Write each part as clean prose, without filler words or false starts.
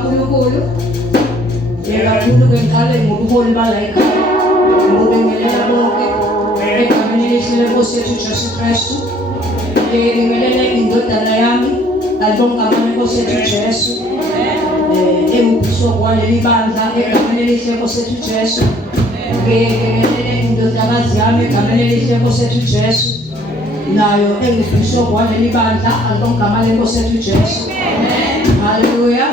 kakhulu yekakhulu ngiqale ngobuholi bala ekhaya ngibingelela bonke egameni elihle leNkosi yethu Jesu Kristu ngibingelela indodana yami alibonga amanye Nkosi yethu Jesu engubishop waleli bandla egameni elihle leNkosi yethu Jesu ngibingelela indodakazi yami egameni elihle leNkosi yethu Jesu nayo engubishop waleli bandla alibonga amanye Nkosi yethu Jesu. Haleluya.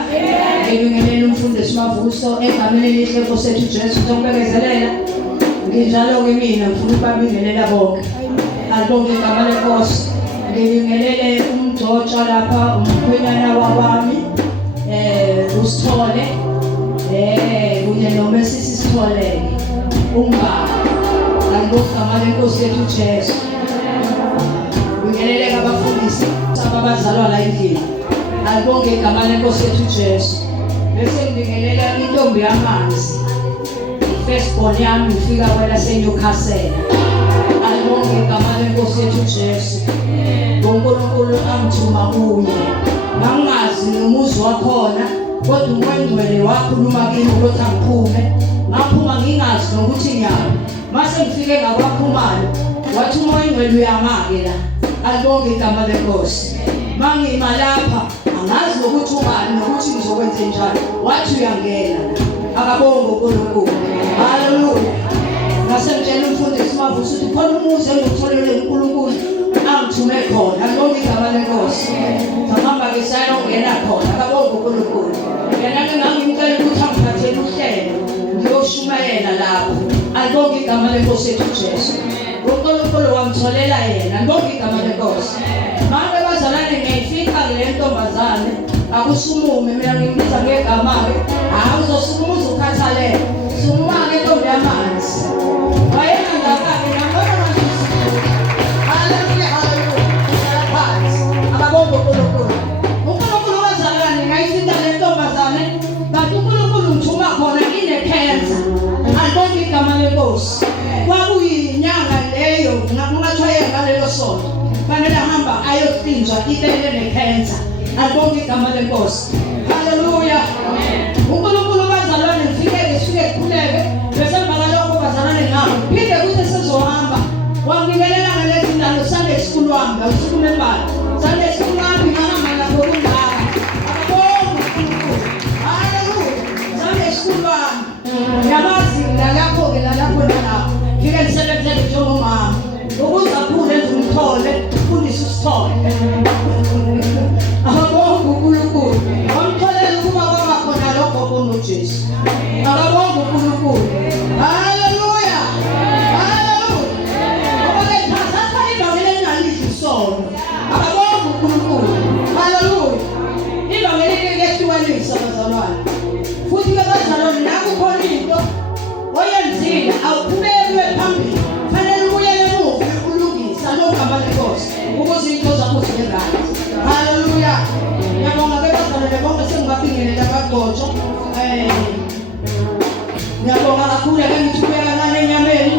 Ngibingelela umfundisi Mavuso egameni elihle Nkosi yethu Jesu ngikubekezelela nginjalo ke mina ngifuna ukubingelela bonke alibonge igama leNkosi ngibingelele umgcotsha lapha umkhwenyana wami uSithole kunye nomesisi Sithole umbaba alibonge igama leNkosi yethu Jesu ngibingelele abafundisi abazalwa la endlini alibonge igama leNkosi yethu Jesu bese ngibingelela intombi yamanzi firstborn yami ifika kwela seNewcastle alibonge igama leNkosi yethu Jesu uNkulunkulu amthuma kuye ngangazi nomuzi wakhona kodwa uMngcwele wakhuluma kimi ukuthi angiphume ngaphuma ngingazi nokuthi ngiyaphi mase ngifike ngakwaphumayo wathi uMngcwele uyamake la alibonge igama leNkosi mangima lapha angazi ukuthi ubani nokuthi ngizokwenza njani wathi uyangena akabonga uNkulunkulu. Haleluya. Nasemtshela umfundisi Mavuso ukuthi khona umuzi engitholele uNkulunkulu angithume khona alibonge igama leNkosi ngihamba ke sayongena khona akabonga uNkulunkulu yena ngangimcela ukuthi angiphathele uhlelo ngiyoshumayela lapho alibonge igama leNkosi yethu Jesu uNkulunkulu wamtholela yena alibonge igama leNkosi manje bazalane ngiyifika le ntombazane akusumume mina ngimbiza ngegama-ke uzosumuza ukhathalele sumuma-ke ntombi yamanzi wayengangakake nambona manje haleluya haleluya phansi akabonga uNkulunkulu uNkulunkulu wazalwane ngayifika le ntombazane kanti uNkulunkulu ngithuma khona ine-cancer alibonge igama leNkosi kwakuyinyanga leyo ungathiwa ngalelo sonto fanele ahamba ayohlinzwa ibele ne-cancer alibonge igama leNkosi. Haleluya. uNkulunkulu bazalwane ngifike sikhuleke bese emvakalokho bazalwane ngabo phinde kuthi sizohamba wangibingelela ngalezi ndalo Sunday school wami usukume mbali Sunday school wami ngahamba lapho kungaka akabonga uNkulunkulu. Haleluya. Sunday school wami yabazi nalapho-ke nalapho nalapho ngike ngisebenzele njengomama ukuze akhule ngimthole ufundise uSithole akabonga uNkulunkulu wamtholela ukuba kwaba khona lokho kunoJesu akabonga uNkulunkulu. Haleluya haleluya ngoba thatha ivangeli engalidli isono akabonga uNkulunkulu. Haleluya ivangeli liyehlukanisa bazalwane futhi ke bazalwane nakukhona into oyenzile awuqhubeke phambili fanele ubuyele emuva ulungisa logama leNkosi ukuze into zakho zibe right. Haleluya. Ngiyabonga ke bazalwane bonke sengibabingelela abagcotsho ngiyabonga kakhulu ke ngithubeka kancane enyameni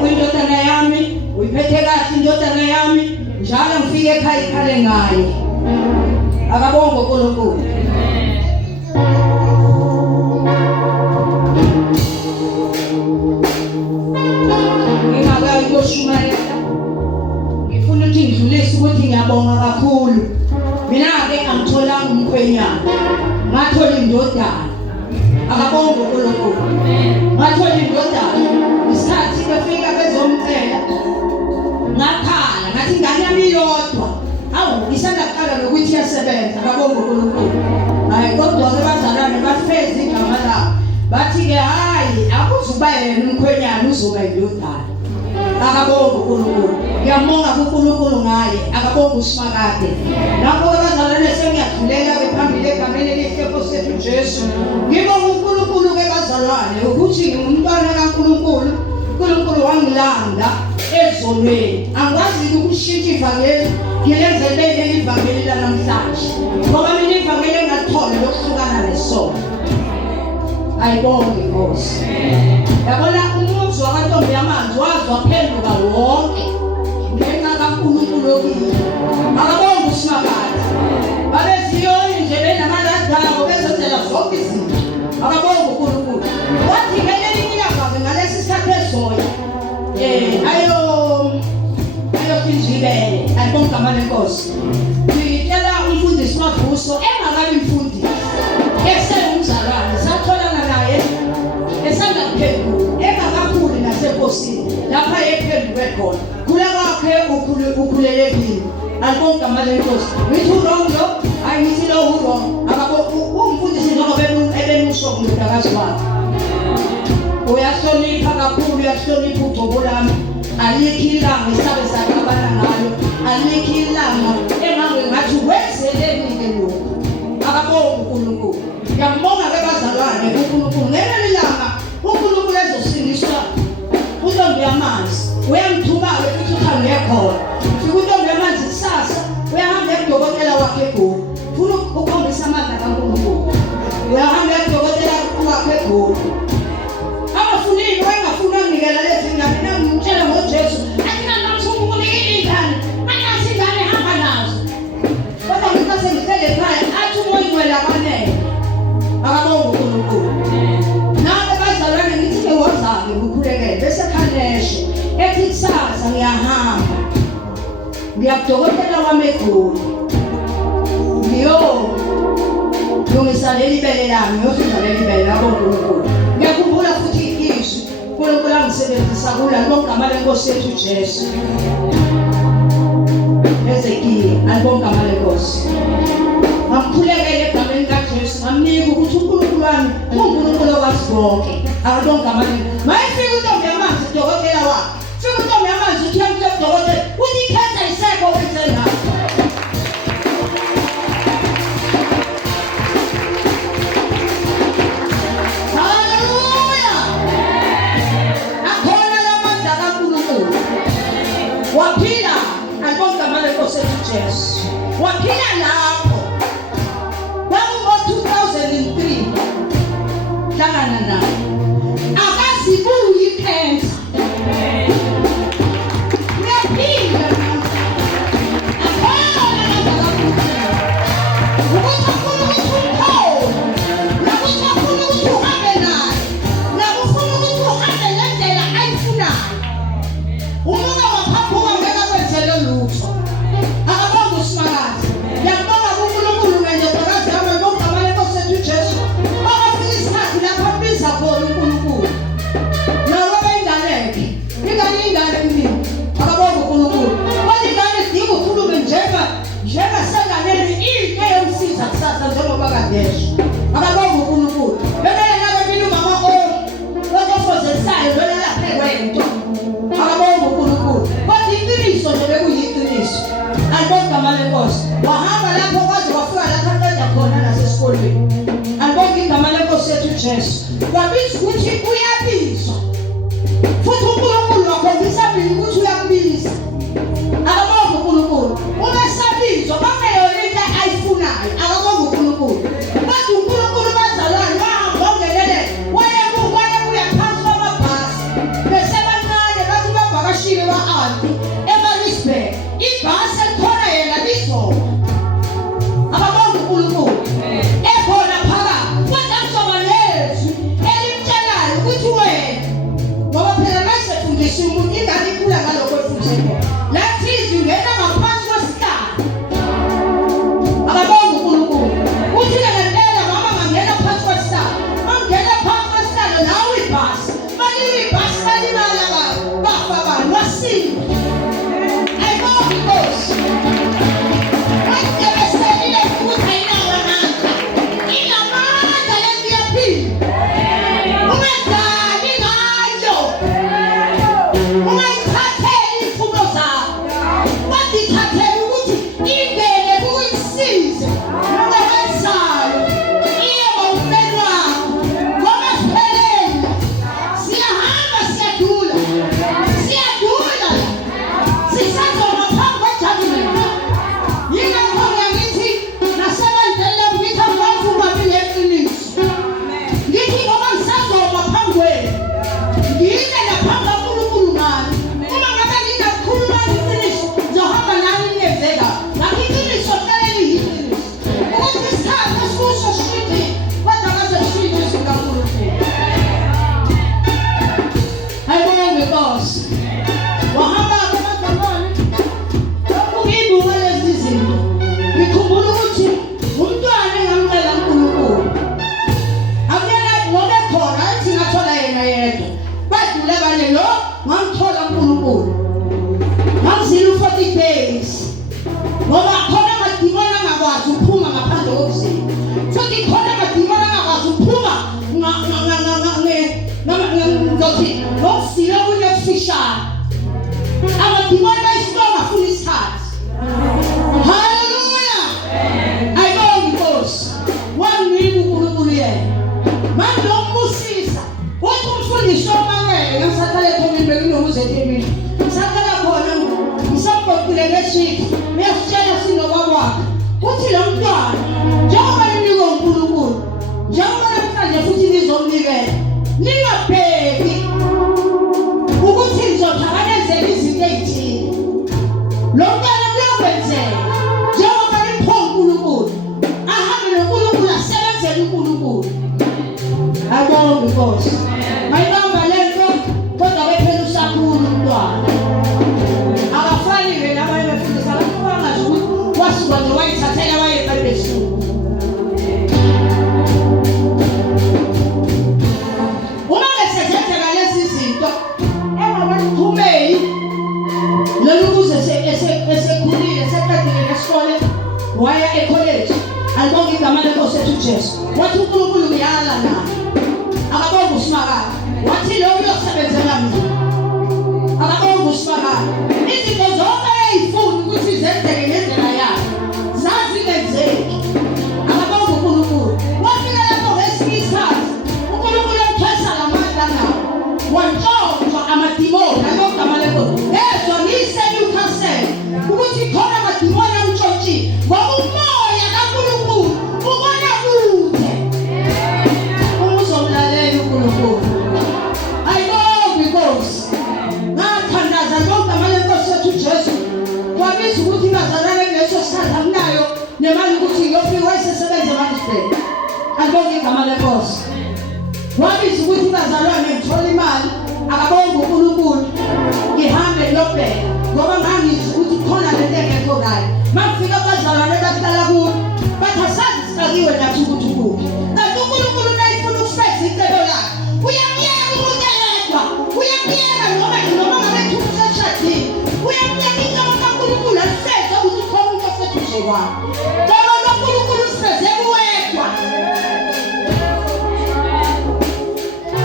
kwindodana yami uyiphethe kahle indodana yami njalo ngifike ekhaya ikhale ngaye akabonga uNkulunkulu. Ngingakayoshumayela ngifuna ukuthi ngidlulise ukuthi ngiyabonga kakhulu mina-ke angitholanga umkhwenyana ngathola indodana akabonga uNkulunkulu ngathola indodana isikhathi befika bezomcela ngakhala ngathi ingane yami iyodwa isanda kuqala nokuthi iyasebenza akabonga uNkulunkulu. Hayi kodwa-ke bazalwane bafeza igama labo bathi-ke hayi akuzuba yena umkhwenyana uzoba indodana akabonga uNkulunkulu. Ngiyambonga uNkulunkulu ngaye akabonga uSimakade. Lapho-ke bazalwane sengiyadlulela-ke phambili egameni elihle Nkosi yethu Jesu ngibonga uNkulunkulu-ke bazalwane ukuthi ngingumntwana kaNkulunkulu. uNkulunkulu wangilanda ezonweni angikwazi ukushintsha ivangeli ngilenzele leli ivangeli lanamhlanje ngoba mina ivangeli engalithola lokuhlukana nesono. Ayibonge Nkosi. Yabona umuzi wakantombi yamanzi wazwa phenduka wonke ngenxa kaNkulunkulu okile akabonga uSimakade babeziyoni nje benamaladabo beze zonke izinto. Akabonga uNkulunkulu. Wathi ngelinye ilanga ngalesi sikhathi ezoya ayophinjibele ayibonga igama lenkosi. Ngitshela umfundisi Mavuso engakabi mfundisi esemzalwane satholana naye esanda kuphendula engakakhuli nasenkosini lapha ephenduke khona kula kwakhe ukhulelekile ayibonga igama lenkosi. Ngithi wrong lo ayithi lo wrong akabo umfundisi njengoba ebemusho ngudakazi wakhe. Uyahlonipha kakhulu, uyahlonipha ugcobo lami. Alikho ilanga isabe saxabana ngalo, alikho ilanga engangathi wenzeleni-ke lokhu. Akabonga uNkulunkulu. Ngiyambonga ke bazalwane uNkulunkulu. Ngelinye ilanga uNkulunkulu ezosindiswa untombi yamanzi. Uyangithuka-ke futhi uhambe khona. Fika untombi yamanzi kusasa uyahamba kudokotela wakhe eGoli. Ufuna ukukhombisa amandla kaNkulunkulu. Uyahamba kudokotela wakhe eGoli. Abafunini wayengafuna ukunikela lezi ngane namtshela ngoJesu akinamthuku kunikela ingane angazi ingane hamba nazo. Kodwa ngikase ngihlele ekhaya athi umoya ngwela kwanele. Akabonga uNkulunkulu. Nabe bazalwane ngithi ngewozake ukukhulekela bese khaneshe ethi kusasa ngiyahamba ngiyakudokotela wami eGoli. Ngiyolungisa leli bele lami ngiyofika leli bele laboNkulunkulu. Ngiyakhumbula futhi izwi uNkulunkulu angisebenzisa kula ngigama lenkosi yethu Jesu. Ezekiel alibonga igama lenkosi. Ngamkhulekela egameni kaJesu ngamnika ukuthi uNkulunkulu wami uNkulunkulu okwazi konke. Akabonga igama lenkosi. Mayifika untombi yamanzi udokotela wakhe. Fika untombi yamanzi uthi udokotela uthi ikhensa isekho wenzena. Waphila alibonga igama lenkosi yethu Jesu. Waphila lapho kwakungo-2003 hlangana naye akazi kuyiphe yedwa badlula abanye lo ngamthola uNkulunkulu ngizile 40 days ngoba khona amadimoni angakwazi ukuphuma ngaphandle kokuzila futhi khona amadimoni angakwazi ukuphuma ngokuthi ngokusila kunefishana amadimoni ayisonga futhi isikhathi. Hallelujah. Ayibonge Nkosi wangilika uNkulunkulu yena manje lombusisa uthi umfundisi omangele ngisaqale ephomeni bekinomuze eThekwini sakala khona ngisabhokile ngeshithi uyasitshela sinokwakhe uthi lo mntwana njengoba ninikwa uNkulunkulu njengoba namhlanje futhi nizomnikela ningabheki ukuthi nizothakanezela izinto ezithile lo mntwana kuyokwenzeka njengoba nipho uNkulunkulu ahambe noNkulunkulu asebenzele uNkulunkulu. Ayibonge Nkosi mayibamba lento kodwa bephela usakhulu umntwana akafani ke nabanye bafundisa abantu bangazi ukuthi wasuka nje wayithathela wayebebesuku uma ngesethethe lezi zinto engabaphumeli lolukuze esekhulile seqedile nesikole waya ecollege alibonge igama leNkosi ethu Jesu wathi uNkulunkulu uyala naye akabonga uSimakala wathi lo uyosebenzela mina akabonga uSimakala izinto zonke eyifuna ukuthi zenzeke ngendlela yakhe zazingenzeki akabonga uNkulunkulu wafika lapho ngesinye isikhathi uNkulunkulu emthwesa lamandla nawo wantshontsha amadimoni alogama leNkosi ezwa ngiyiseNewcastle ukuthi khona amadimoni amtshontshile ngoba umoya kaNkulunkulu ubona kude uzomlalela uNkulunkulu. Ayibonge Nkosi ngathandaza ngogama leNkosi ethu Jesu kwabiza ukuthi bazalane kuleso sikhathi akunayo nemali ukuthi ngiyofika wayesesebenza eMansfield alibonge igama leNkosi wabiza ukuthi bazalwane ngithola imali akabonga uNkulunkulu ngihambe ngiyobheka ngoba ngangizwa ukuthi khona lento engekho right mafika abazalwane bahlala kuyo bathi asazi sifakiwe nathi ukuthi ukuphi kanti uNkulunkulu nayifuna ukufeza icebo lakhe uyamyeka umuntu yedwa uyamyeka noma ngabe useshadile uyamyeka icebo kaNkulunkulu alifeza ukuthi khona umuntu oseduze kwakhe ngoba uNkulunkulu usifeze kuwedwa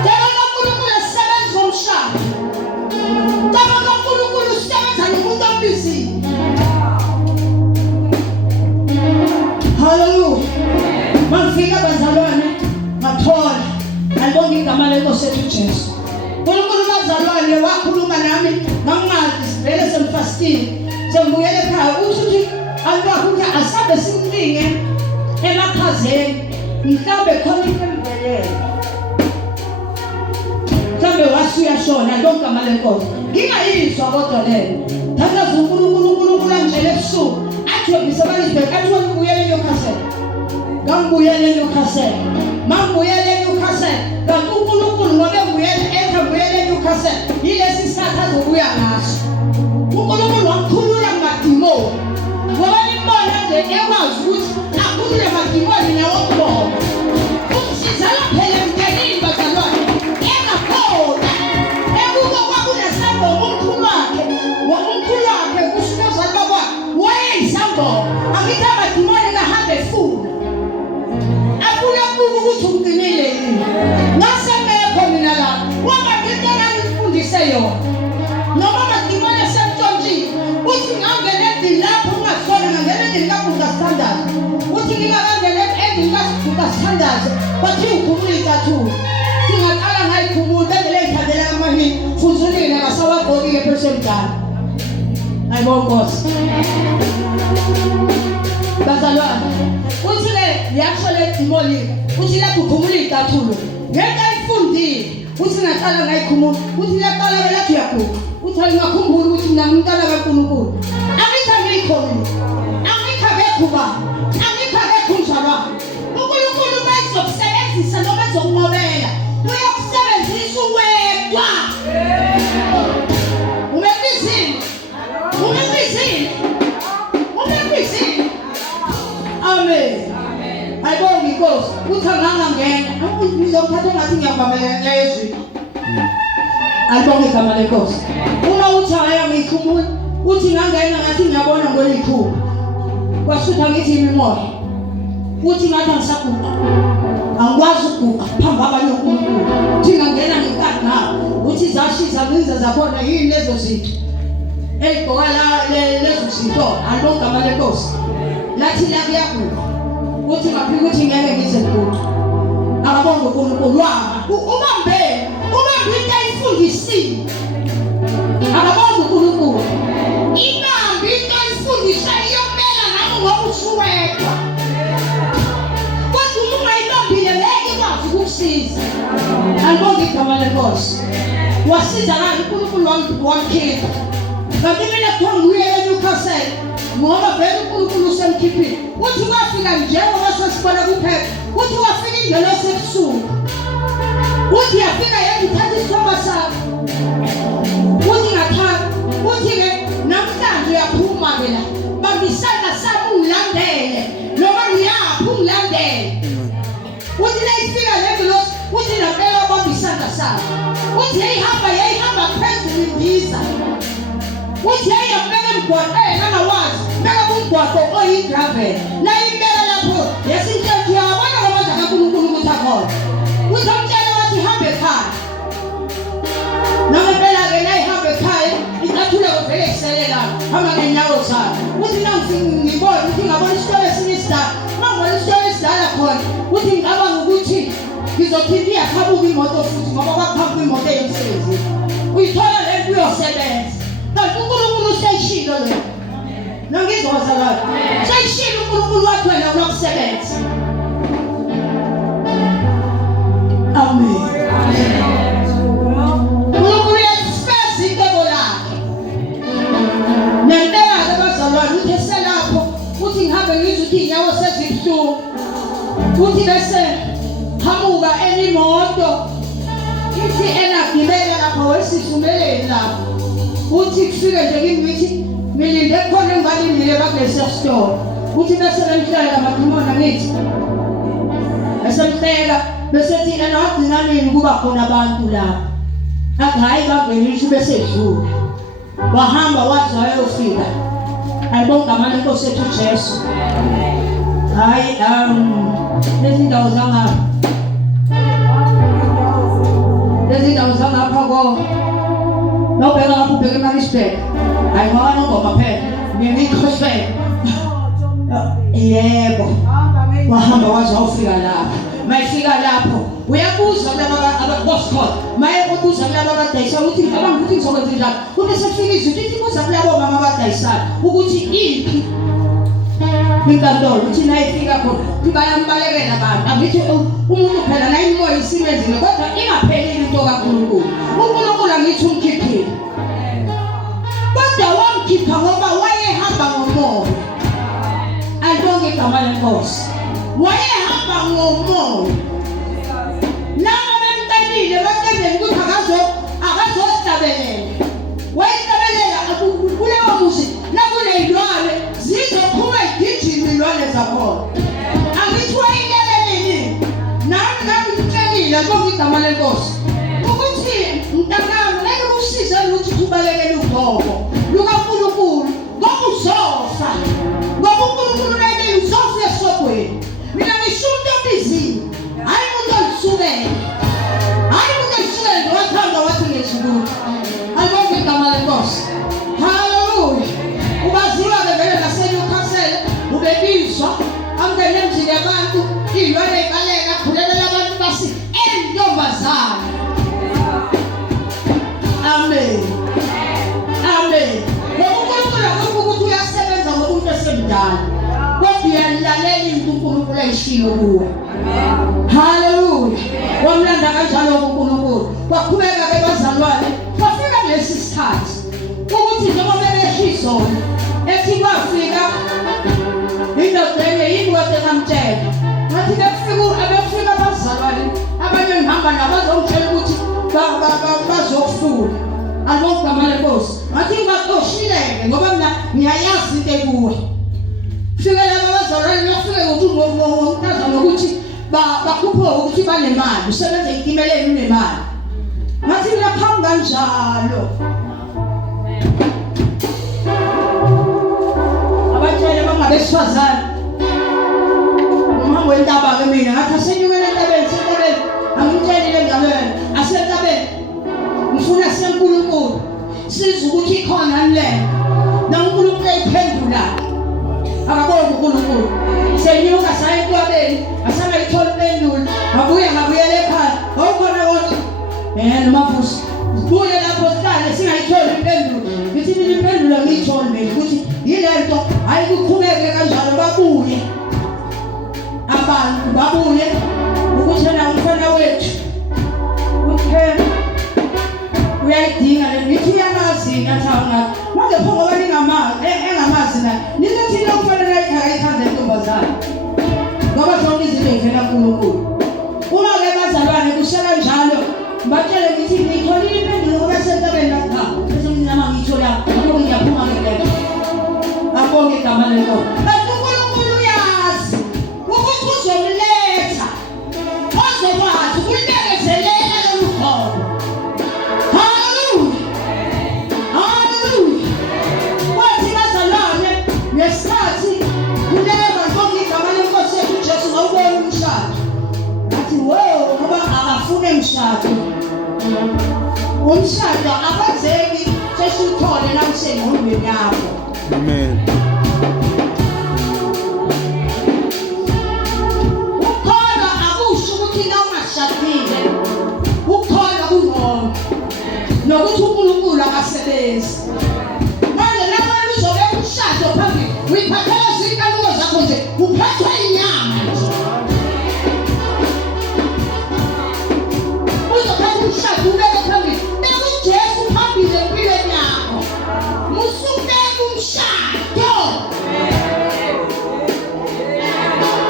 ngoba uNkulunkulu asebenza ngomshado ngoba uNkulunkulu usebenza nomuntu ombizile. Hallelujah. Mangifika bazalwane ngathola alibonge igama leNkosi ethu Jesu uNkulunkulu bazalwane wakhuluma nami ngamnqadi sivele semfastini sembuyele ekhaya uthi alwakuthi asabe simlinge emakhazeni mhlambe khona into emvelele mhlambe wasuyashona alibonge igama leNkosi ngingayizwa kodwa lelo thandaza uNkulunkulu angele ebusuku athi ngisebenzise athi ngibuyele eNewcastle ngambuyele eNewcastle mangibuyele eNewcastle kanti uNkulunkulu ngobe ngibuyele eNewcastle yilesi sikhathi azobuya ngaso uNkulunkulu wamkhulula ngamadimoni ngoba nimbona nje ekwazi ukuthi akhulule amadimoni nawo kubona ukusizala phela mndenini bazalwane engakhona ekuko kwakunesangoma umkhulu wakhe kusibazali baba wayeyisangoma akithi amadimoni kahambe efuna afuna ukuthi umqinile yini ngasemekho mina la waba into ngifundise yona noma amadimoni asemtshontshiwe uthi ngangena endlini lapho ungasona ngangena endlini kaBuka Standard uthi ngingakangena endlini kaBuka Standard bathi ukhumula icathulo singaqala ngayikhumula bengele ngithandela amahini fuzulile ngasawagqokile phela emdala. Ayibonge Nkosi bazalwane uthi le yakho le dimoni uthi la kukhumula icathulo ngeke ayifundile uthi ngaqala ngayikhumula uthi laqala belathi yakho uthi ngakhumbula ukuthi mina ngumntana kaNkulunkulu angithi angikhona angithi bekhuba angithi bekhunjwa uNkulunkulu bayizokusebenzisa noma ezokunqobela uyakusebenzisa uwedwa umebizini amen. Ayibonge Nkosi uthi angangena ngizokuthatha ngathi ngiyabambelela ezwi Alibonge igama lenkosi. Uma uthi hayi ngikhumula, uthi ngangena ngathi ngiyabona ngolikhulu. Wasutha ngithi imimoya. Uthi ngathi angisaguqa. Angikwazi ukuguqa phambi kwabanye uNkulunkulu. Uthi ngangena ngikanga. Uthi zashisa ngenza zakhona yini lezo zinto. Eyigqoka la lezo zinto alibonge igama lenkosi. Lathi la kuyaguqa. Uthi ngaphi ukuthi ngeke ngize ngiguqa. Akabonge uNkulunkulu wami. Ubambe into ayifundisile. Akabonge uNkulunkulu. Ibambe into ayifundisa iyomela nami ngoba usuwedwa. Kodwa uma ungayibambile ngeke ikwazi ukukusiza. Alibonge igama lenkosi. Wasiza nami uNkulunkulu wamkhipha. Kanti mina kuthiwa nguye eNewcastle ngoba vele uNkulunkulu usemkhiphile. Uthi wafika njengoba sasibona kuphela. Uthi wafika ingelosi ebusuku. Uthi yafika yangithatha isithombe sakho. Uthi ngathatha. Uthi-ke namhlanje uyaphuma ke la. Bambisana sami ungilandele. Noma ngiyaphi ungilandele. Uthi layifika lengelosi. Uthi nampela bambisana sami. Uthi yayihamba phezulu indiza. Uthi yayiyambeka emgwaqeni angawazi. Beka kumgwaqo oyigravel. La imbeka lapho yasinhlelo yabona ngamandla kaNkulunkulu ukuthi akhona. Uthi amtshela wathi hambe ekhaya. Noma phela ke la ihambe ekhaya ingathula kuvele iselela hamba ngenyawo zakhe. Uthi ngibona ukuthi ngabona isitolo esisidala. Mangibona isitolo esidala khona. Uthi ngicabanga ukuthi ngizothinta iyakhabuka imoto futhi ngoba kwakuhamba imoto eyomsebenzi. Uyithola le nto uyosebenza. Kanti uNkulunkulu useyishilo lo. Nangizwaza la. Seyishilo uNkulunkulu wakho wena unokusebenza. Amen. UNkulunkulu yasifeza intebo lakhe. Nempela ke bazalwane uthi eselapho uthi ngihambe ngizwe ukuthi inyawo sezibuhlungu. Uthi bese hamuka enimoto. Ithi enagibela lapha wesisumeleni lapha. Uthi kufike nje kimi ngithi ngilinde khona engalindile bakulesi store. Uthi bese bemhlela makhimona ngithi. Esemhlela bese thi enagcinanini kuba khona abantu lapha. Athi hayi bangenisho bese edlula. Wahamba wathi ayofika. Alibonge igama lenkosi yethu Jesu. Hayi lezi ndawo zangapha. Lezi ndawo zangapha ko. Nobheka ngapha ubheka eMaritzburg. Hayi ngwana ngoma phela. Ngiyikhohlwe. Yebo. Wahamba waze wafika lapha. Mayifika lapho uyabuza kulaba abakhokhona. Maye ubuza kulaba abadayisa ukuthi ngicabanga ukuthi ngizokwenza njani. Kube sefika izinto ithi kuza kulabo mama abadayisayo ukuthi iphi inkantolo uthi nayifika khona bayambalekela abantu. Angithi umuntu phela la imoya isimenzile kodwa ingapheleli into kaNkulunkulu. uNkulunkulu angithi umkhiphile. Kodwa wamkhipha ngoba wayehamba ngomoya. Alibonge igama lenkosi. Wayehamba ngomoya. Nabo bemcelile bacela ukuthi akazohlabelela. Wayhlabelela kuleyo muzi nakuneyilwane zizophuma igijima ilwane zakhona. Angithi wayilelelini. Nami ngicela bonke igama lenkosi. Ukuthi mntanami ngeke usize ukuthi kubalekele ugogo lukaNkulunkulu ngoba uzofa. Ngoba uNkulunkulu uyayile uzofa esogweni. Mina ngisho umuntu obizile. Hayi umuntu olisukela. Hayi umuntu olisukela wathanda wathi ngezulu. Alibonge igama lenkosi. Hallelujah. Ubaziwa bevele naseNewcastle ubebizwa angene emzini yabantu ilwane ibaleka khulekela abantu basi entombazana. Amen. Amen. Ngokukhuluma ukuthi uyasebenza ngomuntu esemdala. Kodwa uyalalela uNkulunkulu ayishilo kuwe. Hallelujah. Wamlanda kanjalo uNkulunkulu. Kwaqhubeka ke bazalwane. Kwafika lesi sikhathi ukuthi njengoba bebehizona ethi kwafika indodeni yingoba ngamtshela. Ngathi befika abazalwane abanye ngihamba nabazongitshela ukuthi bazofuna. Alibonge igama lenkosi. Ngathi ngaqoshileke ngoba mina ngiyayazi into ekuwe. Fika laba bazalwane bafike ukuthi ngomntazana ukuthi bakhuphe ukuthi banemali usebenza ikimeleni unemali. Ngathi mina phambi kanjalo. Abatshele bangabesifazane uhambo entaba ke mina ngathi asenyukele entabeni angimtshelile njalo yena asentabeni ngifuna senkulunkulu siza ukuthi ikhona le nonkulunkulu eyiphendula akabonga uNkulunkulu senyuka saye entwabeni asana ithola impendulo ngabuyela ekhaya awukhona kodwa nomavusi buye lapho sihlale singayitholi impendulo ngithi mina impendulo ngiyithole mina ukuthi yilento ayikuqhubeke kanjalo babuye abantu babuye ukuthi na umfana wethu uthe uyayidinga le ngithi uyamazi ngathanga manje phoko balingamazi engamazi na nithi lo mfana la ikhanda entombazana ngoba zonke izinto ezivela kuNkulunkulu uma ke bazalwane kushela njalo batshele ngithi ngitholile impendulo ngoba sentabeni lapha bese mina mama ngithola ngoba ngiyaphuma ke lento abonge igama lenkosi uNkulunkulu uyazi ukuthi uzomletha ozokwazi ukubekezelela lo mhlobo. Hallelujah, hallelujah. Wathi bazalwane ngesikhathi kuleba bonke igama lenkosi yethu Jesu ngawubona umshado athi wo ngoba akafune umshado umshado abazeki sesithole namsengqondweni yakho. Amen. Ukholwa akusho ukuthi nawungashadile ukholwa kungcono nokuthi uNkulunkulu akasebenzi. Manje nabantu uzobeka umshado phambili uyiphathela izinkanuko zakho nje uphathwa inyama nje. Uzophatha umshado ubeke phambili beka uJesu phambili empilweni yakho. Musubeka umshado.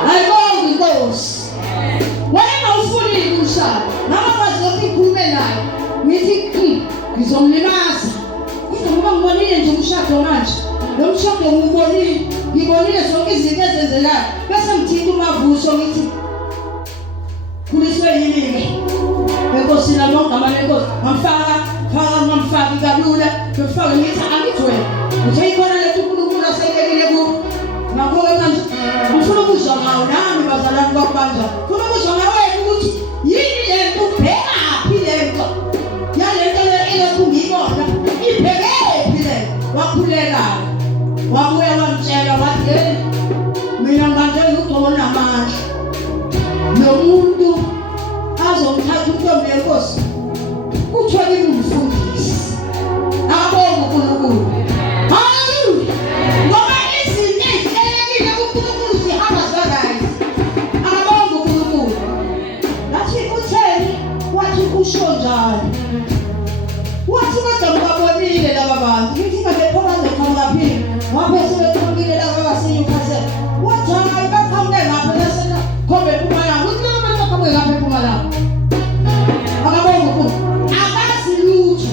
Ayibonge inkosi. Wena ufuni umshado noma bazothi ikhulume naye ngithi ngizomlimaza ngoba ngibonile nje umshado manje lo mshado ngibonile zonke izinto ezenzelayo bese ngithinta umavuso ngithi kuliswe yini enkosi la ngogama lenkosi ngamfaka kalula ngifaka ngithi angithwele uthe ikhona lethu uNkulunkulu asekekile ku ngakho manje ngifuna ukuzwa ngawo nami bazalwane bakubanja ngifuna ukuzwa ngawe ukuthi yini lento ubhekaphi lento yalento le ngiyibona ibhekephi le wakhuleka wabuya wamtshela wathi mina manje ngidona amandla nomuntu azomthatha intombi yenkosi kuthiwa ngimfundisi abonga uNkulunkulu. Hallelujah. Ngoba izinto ezihlelekile kuNkulunkulu zihamba zarayi abonga uNkulunkulu. Lathi utheni wathi kusho njalo wathi kodwa ngabonile laba bantu ngithi ngabe phona ngekhangaphi ngabe sebethongile laba basenyukhase wathi hayi bakhambe ngapha lesena khombe Mpumalanga uthi laba bakhambe ngapha eMpumalanga akabonga uNkulunkulu akazi lutho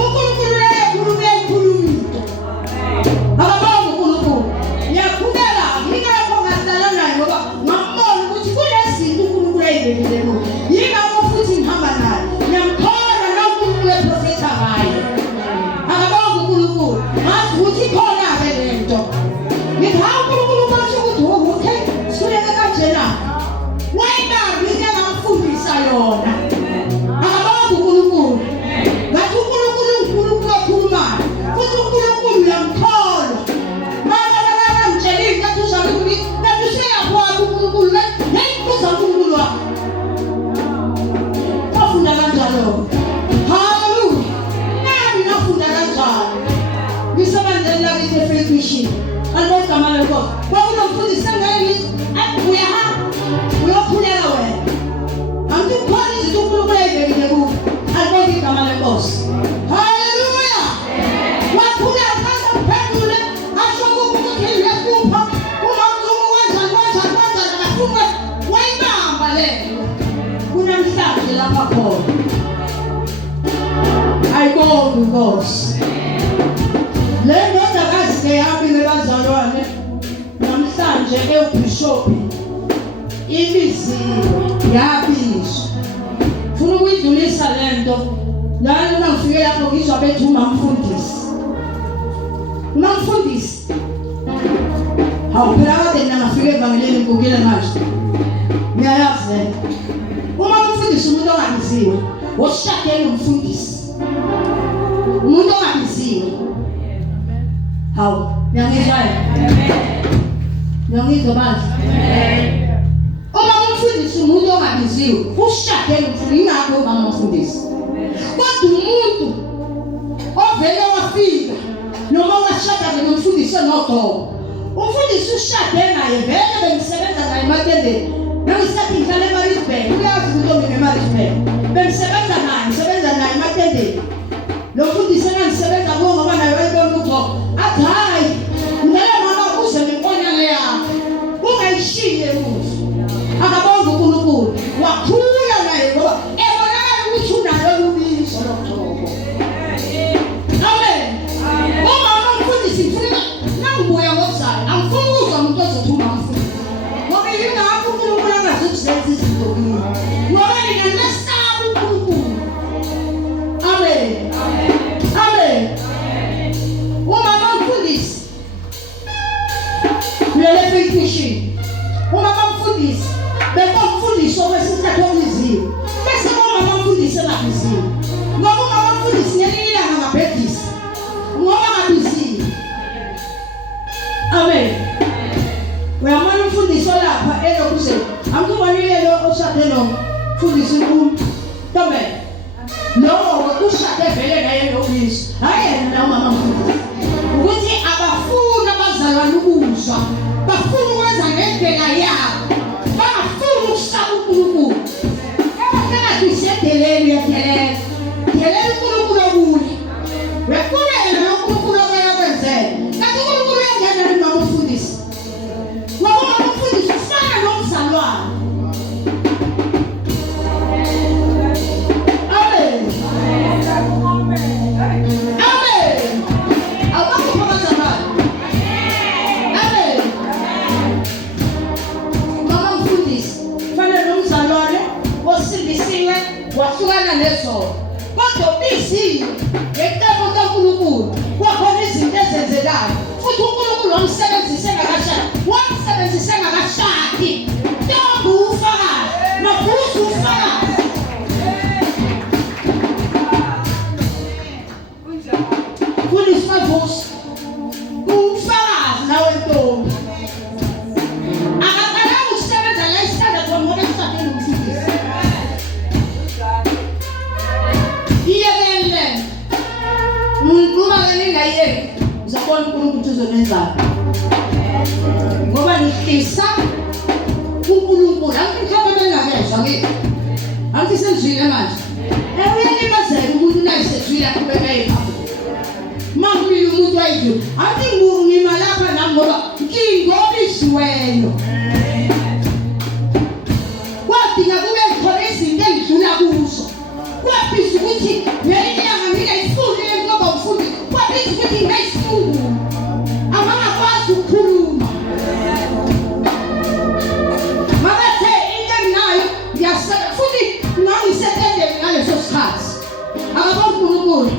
uNkulunkulu leyo khuluma akabonga uNkulunkulu yakhuleka ngingekho ngadala naye ngoba ngambona ukuthi kunezinto uNkulunkulu ayibekile kuyo yingakho futhi ngihamba naye ngiyamkhona noNkulunkulu eprofetha ngaye akabonga uNkulunkulu ngathi ukuthi khona ke lento ngithi hawu uNkulunkulu masho ukuthi okay sikuleke kanjena wena ngike ngamfundisa yona akabonga uNkulunkulu ngathi uNkulunkulu okhulumayo futhi uNkulunkulu uyamkholwa manje ngitshela into uzama ukuthi kanti useyakwazi uNkulunkulu neyikuza uNkulunkulu wakho wafunda kanjalo. Hallelujah. Nami ngafunda kanjalo ngisebenzela kithi eFaith Mission alibogama lenkosi kwakunomfundisi engeke uyokhuleka wena angithi kukhona izinto uNkulunkulu ayibekile kuwe alibonga igama lenkosi. Hallelujah. Wakhuleka phansi uphendule asho ukuthi uyahlupha uma umuntu kanjani akafunwe wayibamba lento kunamhlanje lapha khona. Ayibonge inkosi. Le ndodakazi ke yami nebazalwane namhlanje ewubhishophi ibiziwe yabizwa. Funa ukuyidlulisa lento Njalo uma ngifike lapho ngizwa bethi umamfundisi. Umamfundisi. Hawu phela kade mina ngafika evangeleni ngikukile manje. Ngiyayazi le. Uma umfundisi umuntu ongabiziwe, woshadela umfundisi. Umuntu ongabiziwe. Hawu, ngiyangizwa. Amen. Ngiyangizwa manje. Amen. Uma umfundisi umuntu ongabiziwe, ushadela umfundisi, ingakho umama umfundisi. Kodwa umuntu ovele wafika noma washada nomfundisi nogogo. Umfundisi ushade naye vele bengisebenza naye ematendeni. Nangisathi ngihlale eMaritzburg, uyazi ukuthi eMaritzburg. Bengisebenza naye ematendeni. Lo mfundisi engangisebenza kuwo ngoba naye wayibona ukuthi athi hayi, ngeke mama uze ngimbonane yakho. Ungayishiye muzi. Akabonga uNkulunkulu. Wakhula naye ngoba ebonakala ukuthi unalo ubizo lokuthoko. Amen. Umama umfundisi mfuna nangibuya ngokuzayo. Angifuni ukuzwa umuntu ozothuma umfundisi. Ngoba yingakho uNkulunkulu angazukuzenza izinto kimi. Ngoba nginamesaba uNkulunkulu. Amen. Amen. Umama umfundisi. Lele faith mission. Umama umfundisi. Bekumfundisi okwesithathu okuziwe. Bese umama umfundisi engabiziwe. Ngoba umama umfundisi ngelinye angabhedisa. Ngoba ngabiziwe. Amen. Uyamana umfundisi olapha elokuze. Angikubonile lo oshade lo mfundisi uNkulunkulu. Amen. Lo ushade vele naye lobizo. Hayi na umama mfundisi. Ukuthi abafuna abazalwane ukuzwa. Bafuna ukwenza ngendlela yabo. Bafuna ukusaba uNkulunkulu. Ebafuna kusedeleni yedeleni. Deleni uNkulunkulu okuhle. Wekulele uNkulunkulu oyakwenzela. Kanti uNkulunkulu uyangena noma umfundisi. Ngoba umfundisi ufana nomzalwane. Amen. Amen. Abakho abazalwane. Amen. Mama mfundisi, fanele nomzalwane osindisiwe wahlukana nezolo. Kodwa ubiziwe ngecebo kaNkulunkulu. Kwakhona izinto ezenzekayo. Futhi uNkulunkulu wamsebenzise ngakashadi. Ntombi ufakazi, mabhuzu ufakazi. Mfundisi mabhuzu. Ufakazi nawe ntombi. Akaqalanga ukusebenza la isitanda kwa ngoba esishadile umfundisi. Iyelele. Uma ningayeki, uzabona uNkulunkulu ukuthi uzonenzani. Ngoba nihlisa uNkulunkulu. Angikhambe bengakezwa ke. Angisenzwile manje. Uyalimazela umuntu nayisezwile akubeka ephambili. Mangibili umuntu wayidlu. Athi ngima lapha nami ngoba ngingobisiweyo. Kwadinga kube khona izinto engidlula kuzo. Kwabizwa ukuthi ngenyanga ngingayifuni ngoba ufuni. Kwabizwa ukuthi ngayifuni. Abangakwazi ukukhuluma. Mabathe into enginayo ngiyasebenza futhi ngangisetendeni ngaleso sikhathi. Akabona uNkulunkulu.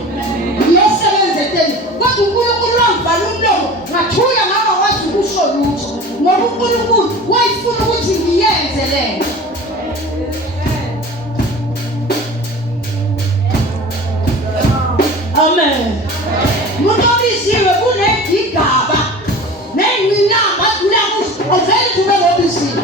Ngiyosebenza etendeni. Kodwa uNkulunkulu wangivala umlomo. Ngathula ngaba wazi ukusho lutho. Ngoba uNkulunkulu wayefuna ukuthi ngiyenze lento. Amen. Umuntu obisiwe kunegigaba nengcinamba adlula kuzo ovele kube ngobisiwe.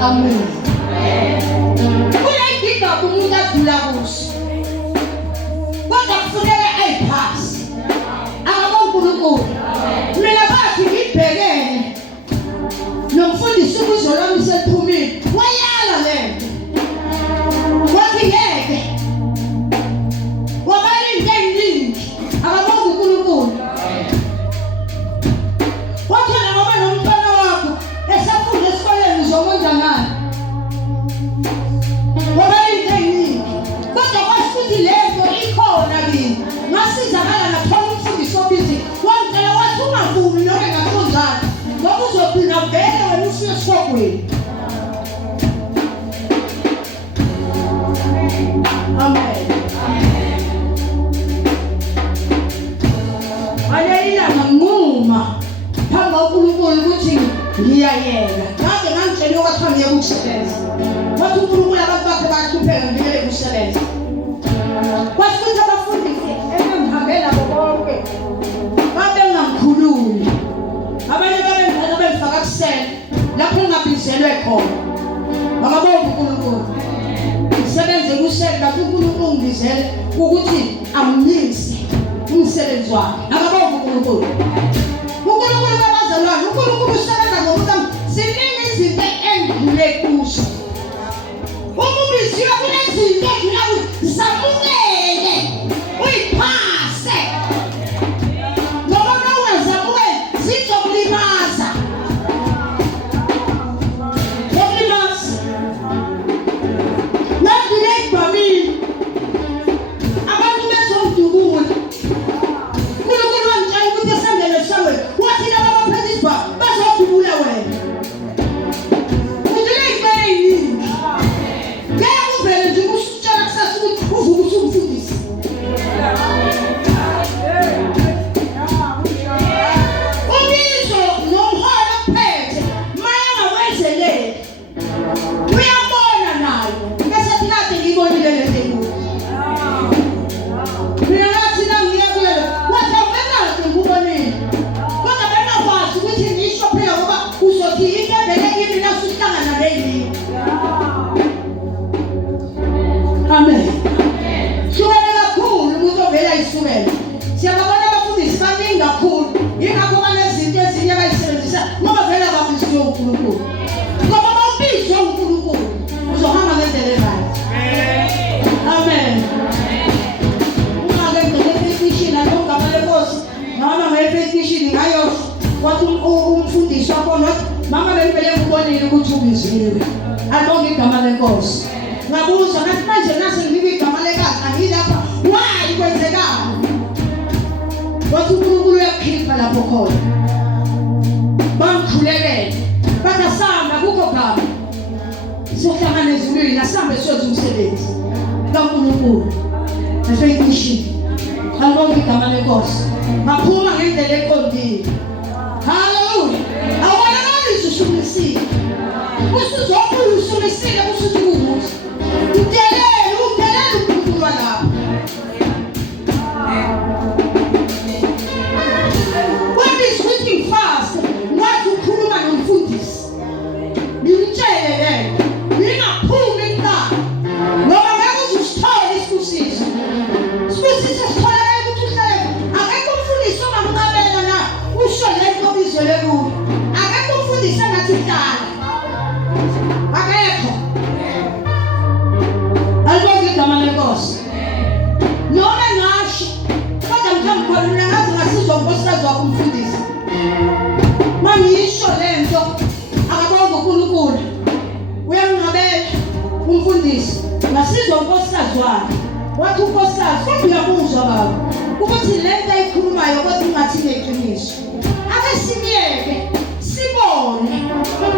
Amen. ngiyayeka ngabe ngangitshela ukuthi ngiye kusebenza wathi uNkulunkulu abantu bakhe bahlupheka ngiyele kusebenza kwasuthi abafundisi engihambela bonke babe ngangikhululi abanye babengifaka kusela lapho ngingabizelwe khona bakabonga uNkulunkulu ngisebenze kusela lapho uNkulunkulu ungibizele ukuthi amnyisi umsebenzi wakhe akabonga uNkulunkulu uNkulunkulu babazalwane uNkulunkulu usebenza ngokuthi siningi izinto engidlule kuzo umubiziwe kunezinto edlula zamukele uyiphase ngoba nawungazamukeli zizokulimaza nandile igwamile abantu bezomdubula uNkulunkulu wangitshela ukuthi esandleni esangweni wathi laba baphethe isibhamu bazodubula wena udile iy'kpele ey'ningi ngeke uvele nje usutshela kusasa ukuthi uvuke usumfundisi ubizo nomholo ophethe mayengawenzeleli uyabona nayo bese thinathi ngiyibonile lento enkulu mina ngathi nangiye kulelo wathi awubenade ngikubonile kodwa bengakwazi ukuthi ngisho phela ngoba uzothi into evele kimi nasuhlangana neyini amen hlukene kakhulu umuntu ovela ayisukele siyababona abafundisi baningi kakhulu yingakho banezinto ezinye abayisebenzisa ngoba vele abafundisiwe uNkulunkulu ngoba bawubizwe uNkulunkulu uzohamba ngendlela erayo amen ungake ngene efetishini alongama lenkosi noma ngefetishini ngayosho wathi umfundisi wakhona wathi mama bengivele ngibonile ukuthi ubiziwe alonge igama lenkosi ngabuza ngathi manje nase ngibiza igama lekazi angilapha why kwenzekani wathi uNkulunkulu uyakhipha lapho khona bangikhulekele bathi asamba kukho gama sohlangana ezulwini asambe siyoze umsebenzi kaNkulunkulu efetishini alonge igama lenkosi ngaphuma ngendlela eqondile haleluya awubonakali usumisile usuzobuya usumisile usuthi ukuthi udelele uNkulunkulu lapha what is waiting fast ngathi ukhuluma nomfundisi ngimtshele yena ngingaphumi ekhaya ngoba ngeke uzusithola isibusiso sitholakala ukuthi uhlale akekho umfundisi ongamqabela na usho lento bizwele kuyo akekho umfundisi engathi hlala akekho alibonge igama lenkosi noma ngasho kodwa mhlawumbe ngazi ngasizwa unkosikazi wakho umfundisi mangiyisho lento akabonga uNkulunkulu uyangingabela umfundisi ngasizwa unkosikazi wakhe wathi unkosikazi kodwa uyabuzwa baba ukuthi lento ayikhulumayo kodwa ingathi ineqiniso ake simyeke sibone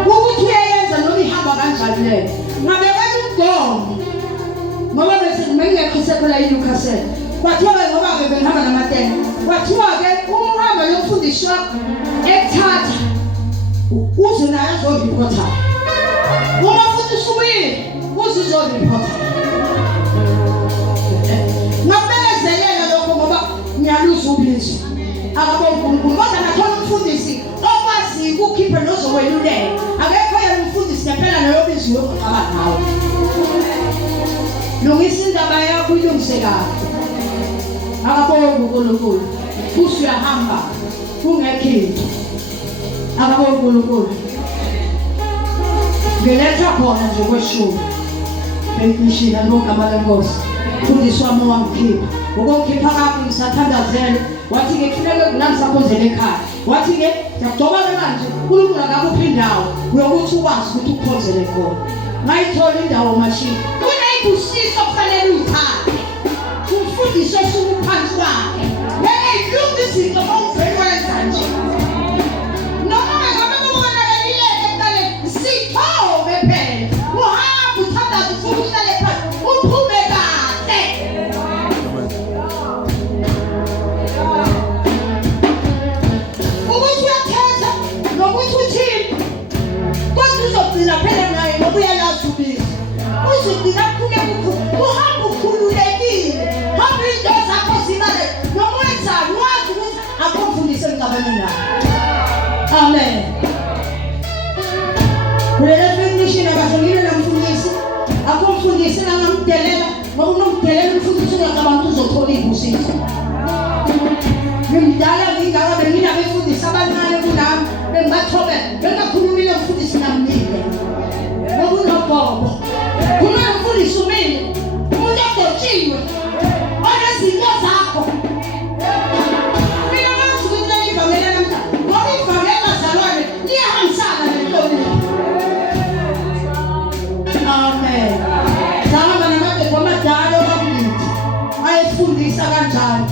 ukuthi uyayenza noma ihamba kanjani leyo ngabe wena umgomo ngoba bese ngeke sephela iNewcastle kwathiwa ngoba ke bengihamba namatende kwathiwa ke umhamba yomfundisi wakho ekuthatha uze naye azoripota uma futhi usubuyile uze uzoripota ngabekezelela lokho ngoba ngiyaluza ubizo akabonga uNkulunkulu kodwa nathola umfundisi okwazi ukukhipha nozoweluleka akekho yena umfundisi ngempela leyo bizo yokuqaba nawe lungisa indaba yakho uyilungise kahle akabonga uNkulunkulu usuyahamba kungekho akabonga uNkulunkulu ngeletha khona nje kweshumi bengishilo alibonga lenkosi umfundisi wami wangikhipha ukongikhipha kabi ngisathandazela wathi ke kufuneka kunangisakhonzele ekhaya wathi ke ngiyagcoba manje uNkulunkulu akakuphi indawo uyokuthi ukwazi ukuthi ukhonzele khona ngayithola indawo mashini kuneyibusiso kufanele uyithathe umfundisi osuke phansi kwakhe ngeke ilunge izinto omveni wenza nje noma ngabe kubonakala eqale sithobe phela uhamba uthandaza ufuna uhlale phansi uphume kahle ukuthi uyakhetha nokuthi uthini uxhumane naye. Amen. Kulela definition abashongile namfundisi. Akumfundisi ngamdelela, ngoba unomdelela umfundisi ngabantu uzothola ibusiso. Ngimdala ngingaka bengina befundisa abancane kunami, bengibathobe, bengakhulumile umfundisi namnike. Ngoba unobhobo. Kuma umfundisi umile, umuntu ogotshiwe. Onezinto zakho. Mina ngazi ukuthi le ivangeli namhlanje, ngoba ivangeli bazalwane liyahambisana nentombi. Amen. Sahamba namadoda amadala omabili. Ayefundisa kanjani.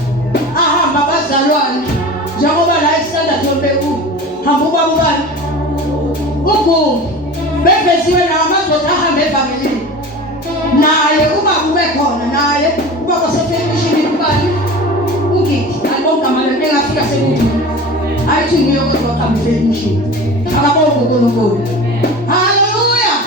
Ahamba abazalwane. Njengoba la isitanda thombe ku. Hamba ubaba ubani. Ugu. Bebesiwe nawo amadoda ahamba evangelini. Naye uma kube khona naye kuba kwasefemishini kubani. Ugithi alibonga manje engafika sekuthi. Ayithi ngiyo kodwa khamba efemishini. Akabonga uNkulunkulu. Hallelujah.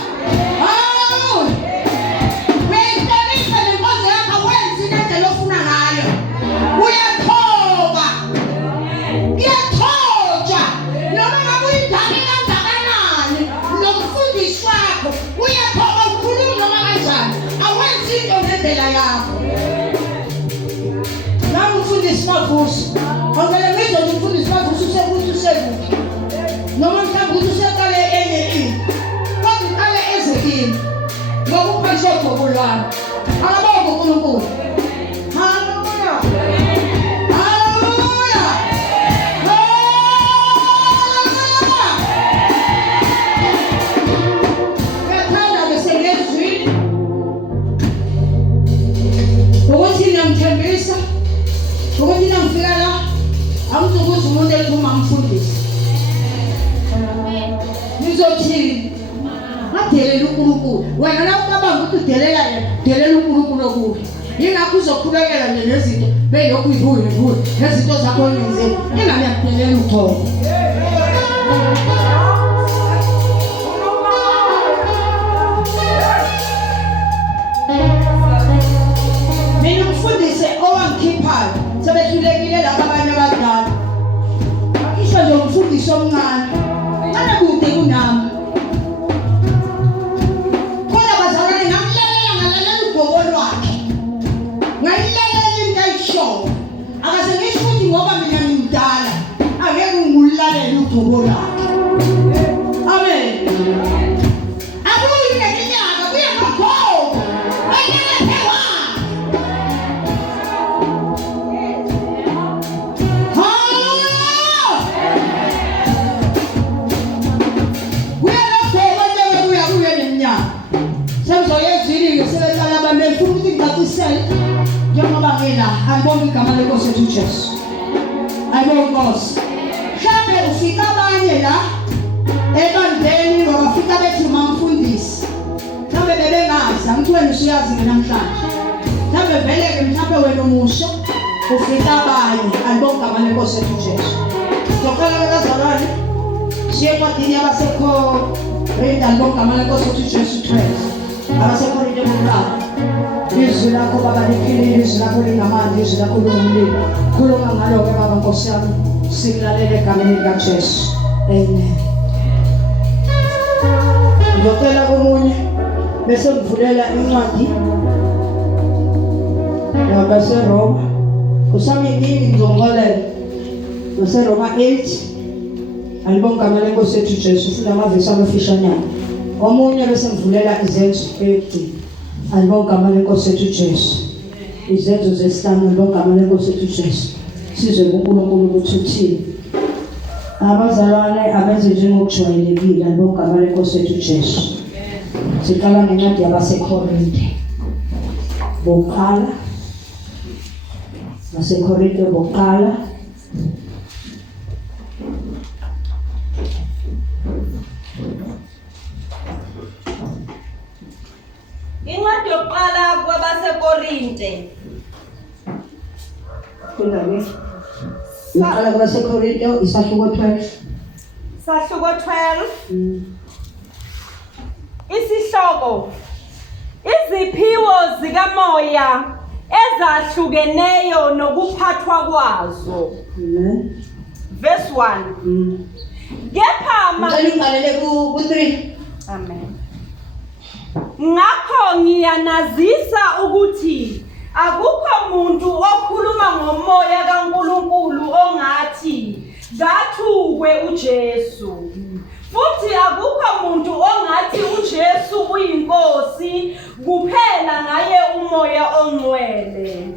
Mavuso. Ogele mizo ndifundisa mavuso sekuthi. Noma mhlawumbe ukuthi useqale enye. Kodwa uqale ezekini. Ngoba uphathe uGobulwane. Akabonga uNkulunkulu. Hallelujah. Hallelujah. Kathanda besengezwini. Ukuthi namthembisa. Ukuthi nangifika la awuzokuza umuntu ephuma amfundisi. Nizothini? Ngadelela uNkulunkulu. Wena la ucabanga ukuthi udelela yena, delela uNkulunkulu okubi. Yingakho uzoqhubekela nje nezinto belokhu ivuye nezinto zakho ongenzeni. Ingane yakudelela uthoko. Mina umfundisi owangikhiphayo sebehlulekile laba abanye abadala. Akisho nje umfundisi omncane. Ana kude kunami. Kodwa bazalwane ngamlalela ngalalela uGobolo wakhe. Ngayilalela into ayisho. Akaze ngisho ukuthi ngoba mina ngimdala angeke ngulalela uGobolo wakhe. Amen. Akuyi ngeminyaka kuya ngakho. Ayelethewa. Njengoba ngena ayibona igama lenkosi yethu Jesu. Ayibona Nkosi. Mhlawumbe ufika abanye la ebandleni bafika bethi mamfundisi. Mhlawumbe bebengazi, angithi wena usuyazi ke namhlanje. Mhlawumbe vele-ke mhlawumbe wena umusha ufika abanye. Ayibona igama lenkosi yethu Jesu. Soqala abazalwane siye encwadini yabasekho ayibona igama lenkosi yethu Jesu Kristu. Abasekho into emnandi. Izwi lakho Baba liphilile, izwi lakho linamandla, izwi lakho lingumlilo. Khuluma ngalo-ke Baba Nkosi yami, sikulalele egameni likaJesu. Amen. Ngizocela komunye bese ngivulela incwadi yabaseRoma. Kusami yini ngizongolela. NaseRoma 8. Alibonga igama lenkosi yethu Jesu, funda amavesi amafishanyana. Omunye bese ngivulela izenzo 50. Alibonga igama lenkosi yethu Jesu. Izenzo zesihlanu alibonga igama lenkosi yethu Jesu. Sizwe kuNkulunkulu ukuthi uthini. Abazalwane abenze njengokujwayelekile alibonga igama lenkosi yethu Jesu. Siqala ngencwadi yabaseKorinte. Bokuqala. baseKorinte bokuqala. Incwadi yokuqala kwabaseKorinte. Kunani? Iqala kwabaseKorinte isahluko 12. Sahluko 12. Isihloko. Iziphiwo zikamoya ezahlukeneyo nokuphathwa kwazo. verse 1. Kepha Ngicela uqalele ku-3. Amen. Ngakho ngiyanazisa ukuthi akukho muntu okhuluma ngomoya kaNkulunkulu ongathi kathukwe uJesu. Futhi akukho muntu ongathi uJesu uyinkosi kuphela ngaye umoya ongcwele.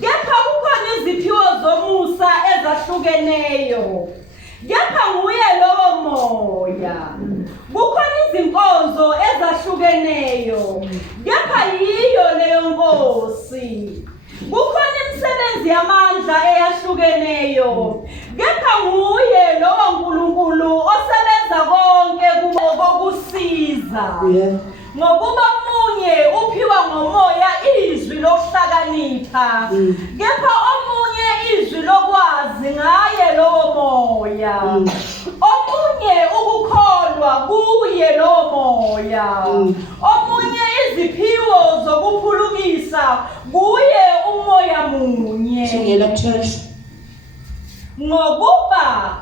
Kepha kukhona iziphiwo zomusa ezahlukeneyo. Kepha nguye lowo moya. Kukhona izinkonzo ezahlukeneyo. Kepha yiyo leyo nkosi. Kukhona imisebenzi yamandla eyahlukeneyo. Kepha nguye lowo Nkulunkulu osebenza konke kokusiza. Ngokuba munye uphiwa ngomoya izwi lokuhlakanipha. Kepha omunye izwi lokwazi ngaye lowo moya. Omunye ukukholwa kuye lowo moya. Omunye iziphiwo zokuphulukisa kuye umoya munye. Singela 12. Ngokuba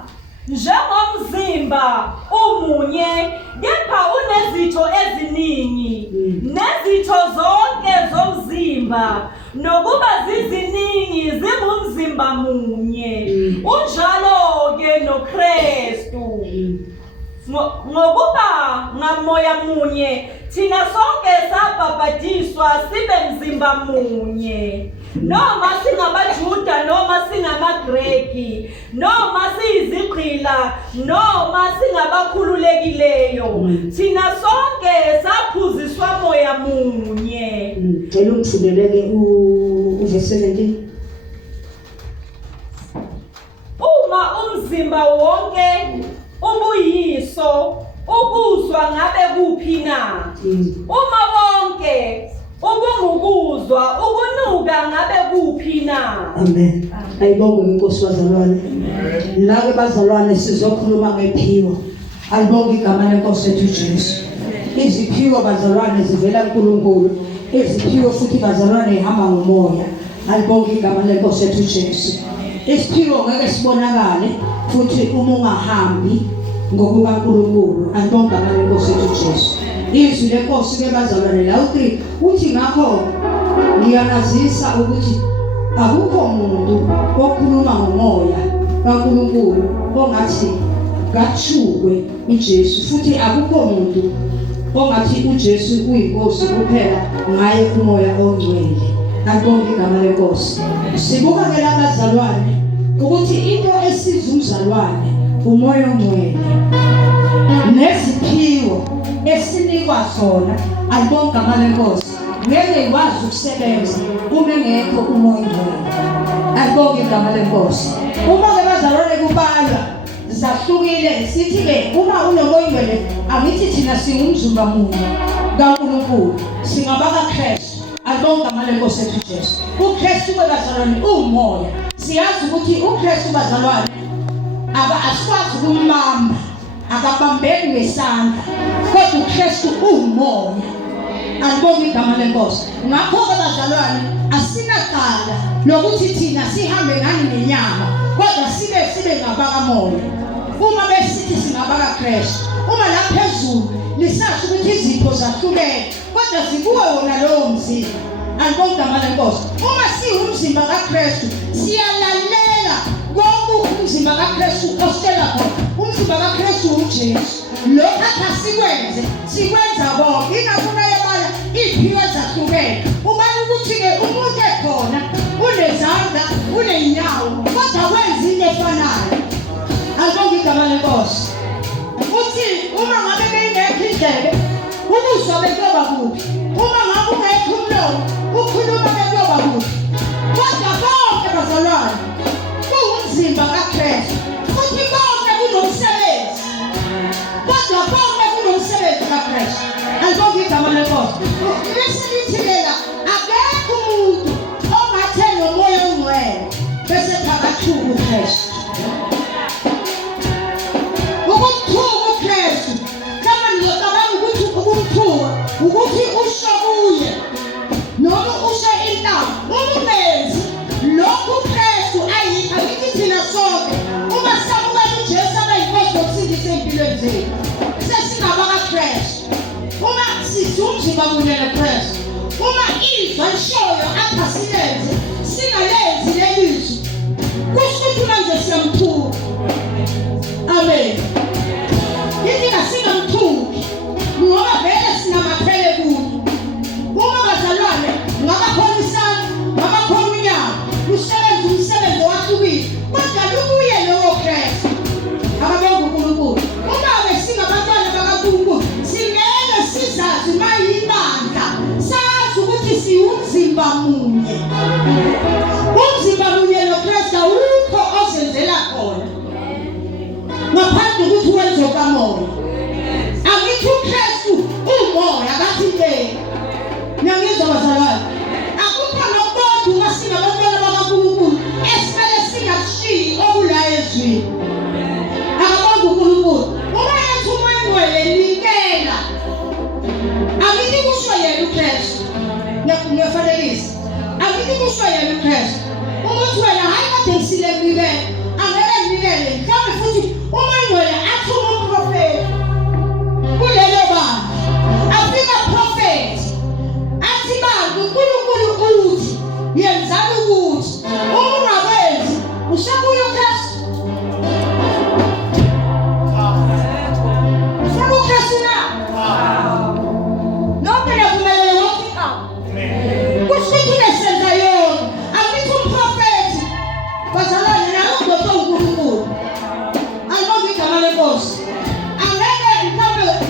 njengomzimba umunye kepha unezitho eziningi nezitho zonke zomzimba nokuba ziziningi zingumzimba munye unjalo ke noKristu ngokuba ngamoya munye thina sonke sabhabhadiswa sibe mzimba munye noma singabaJuda noma singamaGreki noma siyizigqila noma singabakhululekileyo thina sonke saphuziswa moya munye. Ngicela ungifundele uverse 17. Uma umzimba wonke ubuyiso ukuzwa ngabe kuphi na uma wonke ubungukuzwa ukunuka ngabe kuphi na. Amen. Ayibonge inkosi bazalwane. La ke bazalwane sizokhuluma ngephiwo. Ayibonge igama lenkosi ethu Jesu. Iziphiwo bazalwane zivela kuNkulunkulu. Iziphiwo futhi bazalwane ihamba ngomoya. Ayibonge igama lenkosi ethu Jesu. Isiphiwo ngeke sibonakale futhi uma ungahambi ngokukaNkulunkulu. Ayibonge igama lenkosi ethu Jesu. Izwi lenkosi ke bazalwane la u3 uthi ngakho ngiyanazisa ukuthi akukho umuntu okhuluma ngomoya kaNkulunkulu ongathi kathukwe uJesu futhi akukho umuntu ongathi uJesu uyinkosi kuphela ngaye umoya ongcwele. Ayibonge igama lenkosi. Sibuka ke labazalwane ukuthi into esiza umzalwane umoya ongcwele neziphiwo esinikwa zona. Ayibonge igama lenkosi. Ngeke ikwazi ukusebenza uma engekho umoya ongcwele. Ayibonge igama lenkosi. Uma ke bazalwane kubalwa zahlukile sithi ke uma unomoya ongcwele angithi thina singumzimba munye kaNkulunkulu singabaka Kristu. Ayibonge igama lenkosi ethu Jesu. uKristu bazalwane umoya. Siyazi ukuthi uKristu bazalwane asikwazi ukumbamba akabambeki ngesandla kodwa uKristu umoya. Ayibonge igama lenkosi. Ngakho-ke bazalwane asinacala lokuthi thina sihambe ngani nenyama kodwa sibe ngabakamoya. Uma besithi singabaka Kristu uma la phezulu lisasho ukuthi izipho zahlukene kodwa zibuwe wona lowo mzimba. Ayibonge igama lenkosi. Uma siwumzimba kaKristu siyalalela konke umzimba kaKristu ositshela khona. Umzimba kaKristu uJesu. Lokho sikwenza konke ingafuna yebala iphiwe zahlukene. Ubani ukuthi-ke umuntu ekhona unezandla uney'nyawo kodwa wenza into efanayo. Ayibonge igama lenkosi. Uthi uma ngabe beyingekho indlebe ukuzwa bekuyoba kuphi. Uma ngabe ungekho umlomo ukhuluma bekuyoba kuphi. Kodwa konke bazalwane kuwumzimba kaKristu futhi konke kunomsebenzi. Kodwa konke kunomsebenzi kaKristu. Ayibonge igama lenkosi. Bese lithi lela akekho umuntu ongathe nomoya ongcwele bese phakathuka uKristu. Ukumthuka uKristu kama ngicabanga ukuthi ukumthuka ukuthi usho kade ngisilekile angeke nginikele mhlawumbe futhi uma ingcwele athuma umprofeti kulelo banga afika prophet athi bantu uNkulunkulu uthi yenzani ukuthi uma ungakwenzi usabuya uKristu usabuKristu na nonke navumelana wonke kusho nesenza yona angithi umprofeti bazalwane nayo ngoba uNkulunkulu alibona igama lenkosi angeke mhlawumbe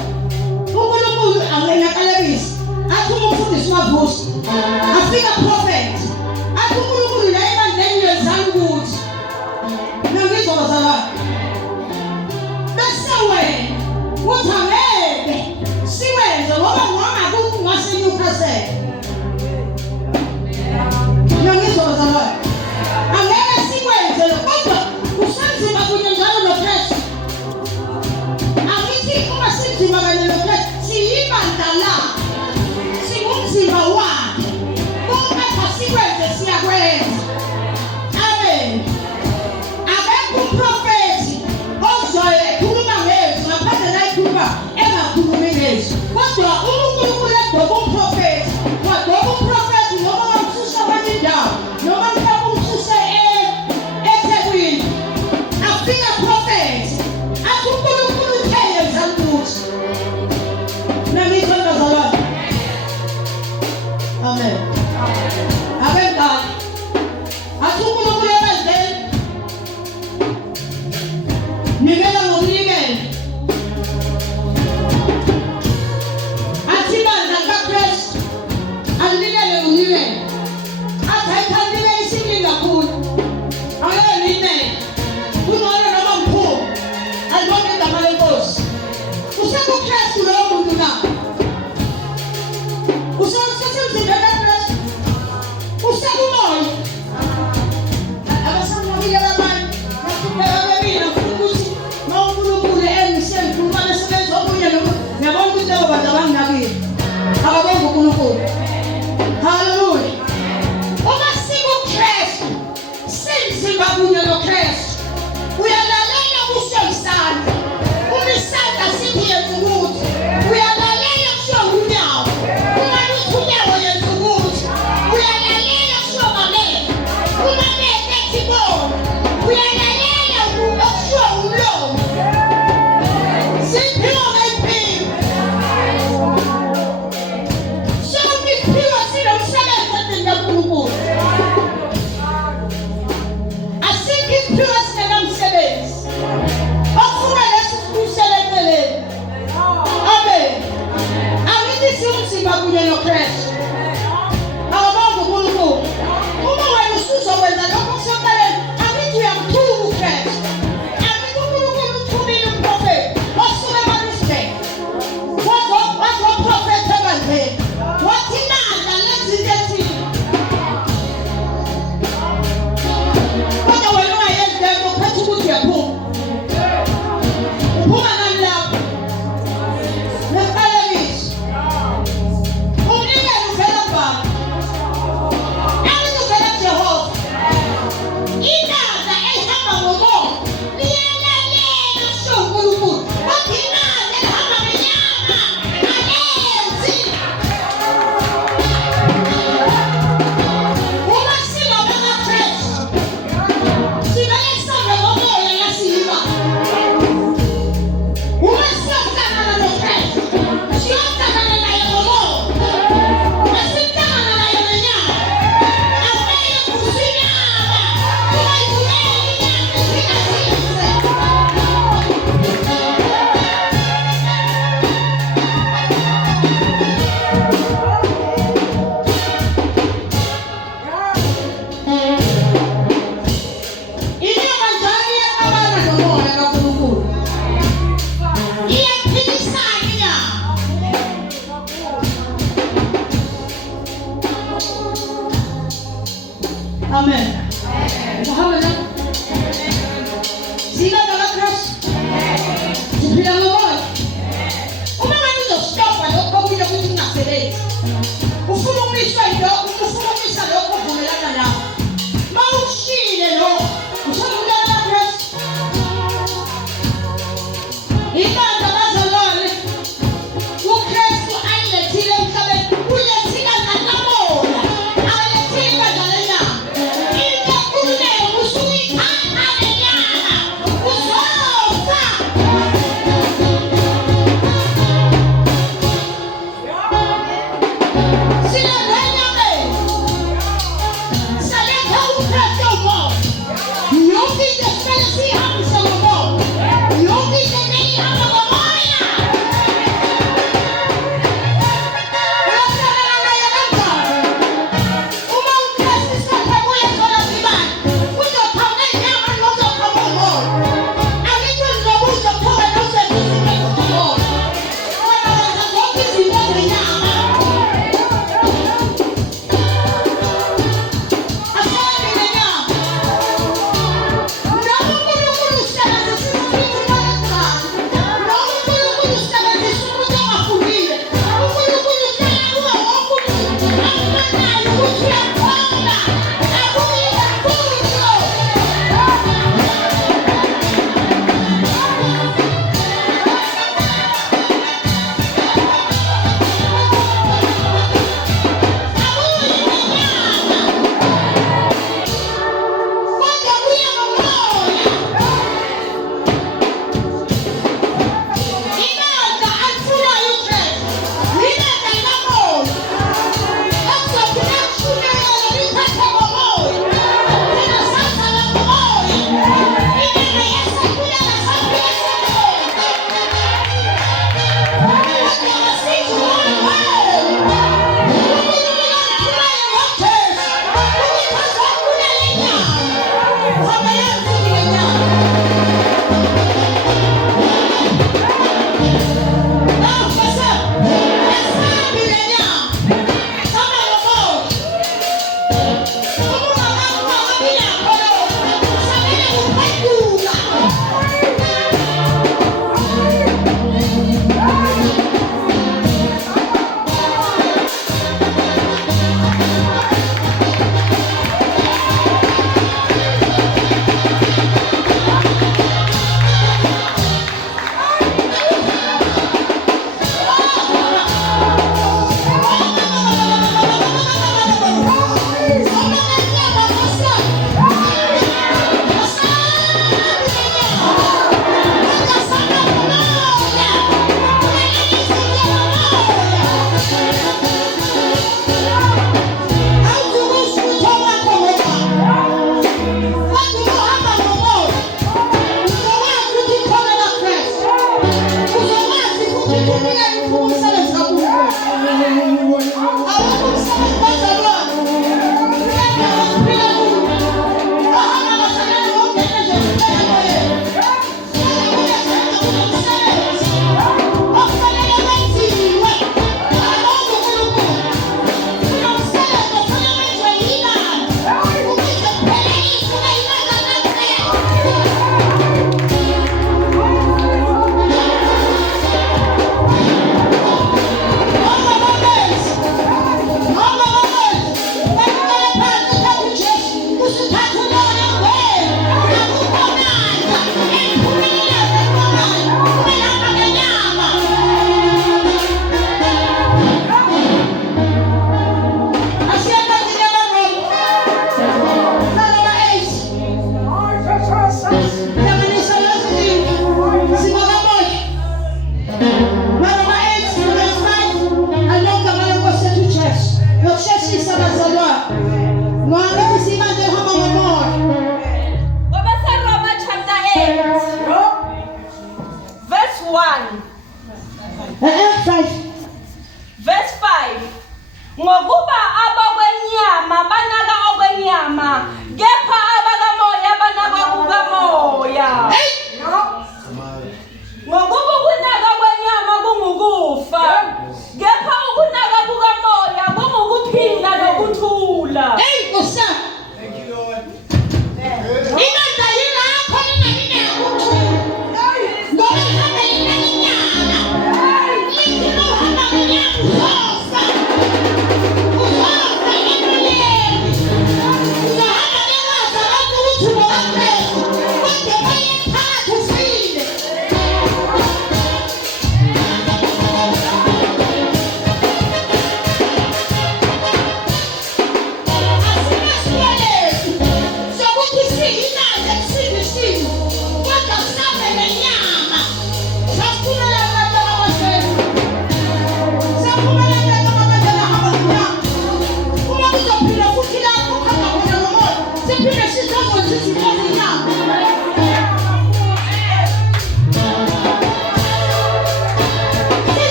uNkulunkulu angenakalebisi athi umfundisi wavusi afika prophet athi uNkulunkulu la ebandleni yenzani ukuthi nangizwa bazalwane bese wena uthi angeke siwenze ngoba ngoba kungasenyukhasela nangizwa bazalwane angeke sikwenze kodwa usanzima kunye njalo noKristu angithi uma sinzima kanye noKristu siyibandla singumzimba wakhe konke asikwenze siyakwenza amen akekho umprofeti ozoye ekhuluma ngezwi ngaphandle nayikhuluma engakhulumi ngezwi kodwa uNkulunkulu edoba umprofeti wadoba umprofeti noma wamsusa kwenye indawo noma mhlawumbe umsuse eThekwini afika prophet athi uNkulunkulu uthe yenzani ukuthi nangizwa bazalwane amen abengani athi uNkulunkulu ebandleni nikela ngokunikela athi bandla likaKristu alinikele ngokunikela athi ayithandile isiningi kakhulu angeke niyinene kungcono noma mkhulu alibona igama lenkosi usekuKristu loyo muntu na usesemzimbeni kaKristu usekumoya abasamukile abanye nasibheka bebina futhi ukuthi ma uNkulunkulu engisengikhuluma lesebenza okunye ngiyabona ukuthi labo bantu abanginakile akabonga uNkulunkulu haleluya uma sikuKristu sinzima kunye noKristu uyalalela kusho isandla uma isandla sithi yenza ukuthi uyalalela kusho unyawo uma luthi unyawo yenza ukuthi uyalalela kusho amehlo uma amehlo ethi bona uyalalela kusho umlomo siphiwa ngempilo sonke isiphiwo sinomsebenzi endlini kaNkulunkulu asikho isiphiwo esingenamsebenzi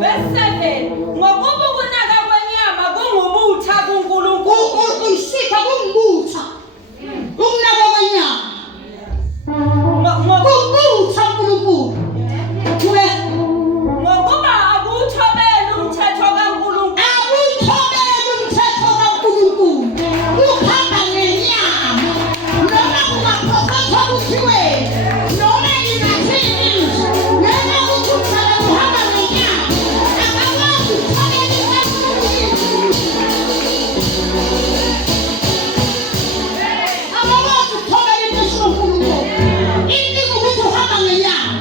Verse 7. Ngokuba ukunaka kwenyama kungumutha kuNkulunkulu. Uyisitha kungumutha. Ukunaka kwenyama. Kungumutha uNkulunkulu. Ngokuba akuthobeli umthetho kaNkulunkulu. Akuthobeli umthetho kaNkulunkulu. Ukuhamba ngenyama. Noma kungaphokotha kuthiwe. Noma ingathini. Noma ukuthala kuhamba ngenyama. Akakwazi ukuthobela uNkulunkulu. Akakwazi ukuthobela into uNkulunkulu. Into ukuthi uhamba ngenyama.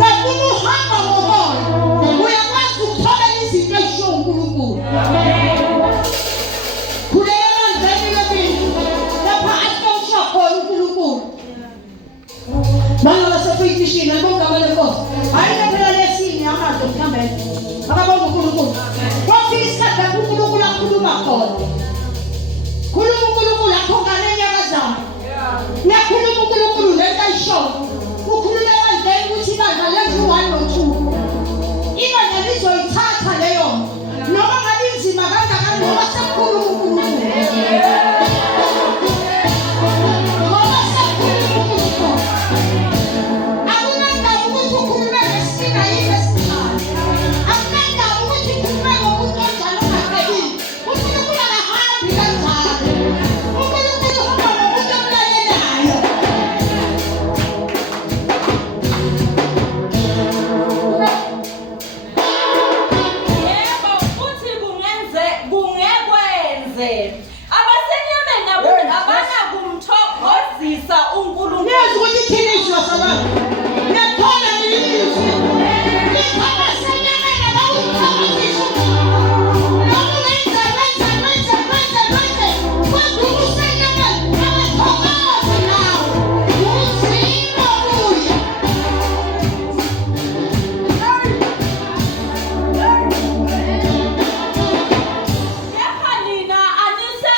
Bakuma uhamba ngomoya. Uyakwazi ukuthobela izinto ezisho uNkulunkulu. Khuleka kanjani kimi. Lapha asikusho khona uNkulunkulu. Banga basafuyishina bonke abalekho. Hayi phela lesini amazo mhlambene. Ababonga uNkulunkulu. Kwafika isikhathi lapho uNkulunkulu akhuluma khona. Khuluma uNkulunkulu akho ngale nyakazana. Ngiyakhuluma uNkulunkulu lento ayishoyo. Ukhuluma kanjani ukuthi ibandla lenze 1 no 2. Ibandla lizoyithatha leyo. Noma ngabe inzima kangakanani ngoba sekukhuluma uNkulunkulu. Ngoba sekukhuluma uNkulunkulu. Akunandaba ukuthi ukhulume ngesina yini esikhali. Akunandaba ukuthi ukhulume ngomuntu onjani ongaqedile. uNkulunkulu akahambi kanjalo. uNkulunkulu uhamba nomuntu omlalelayo. Yebo, uthi kungekwenze. Abasenyameni nabo abanakumthokozisa uNkulunkulu. Yazi ukuthi thina izwasalana. Ngiyathola ilizwi. Likhona senyameni abawuthokozisa. Noma wenza. Kodwa usenyameni akathokozi nawe. Uzima kuye. Kepha nina anise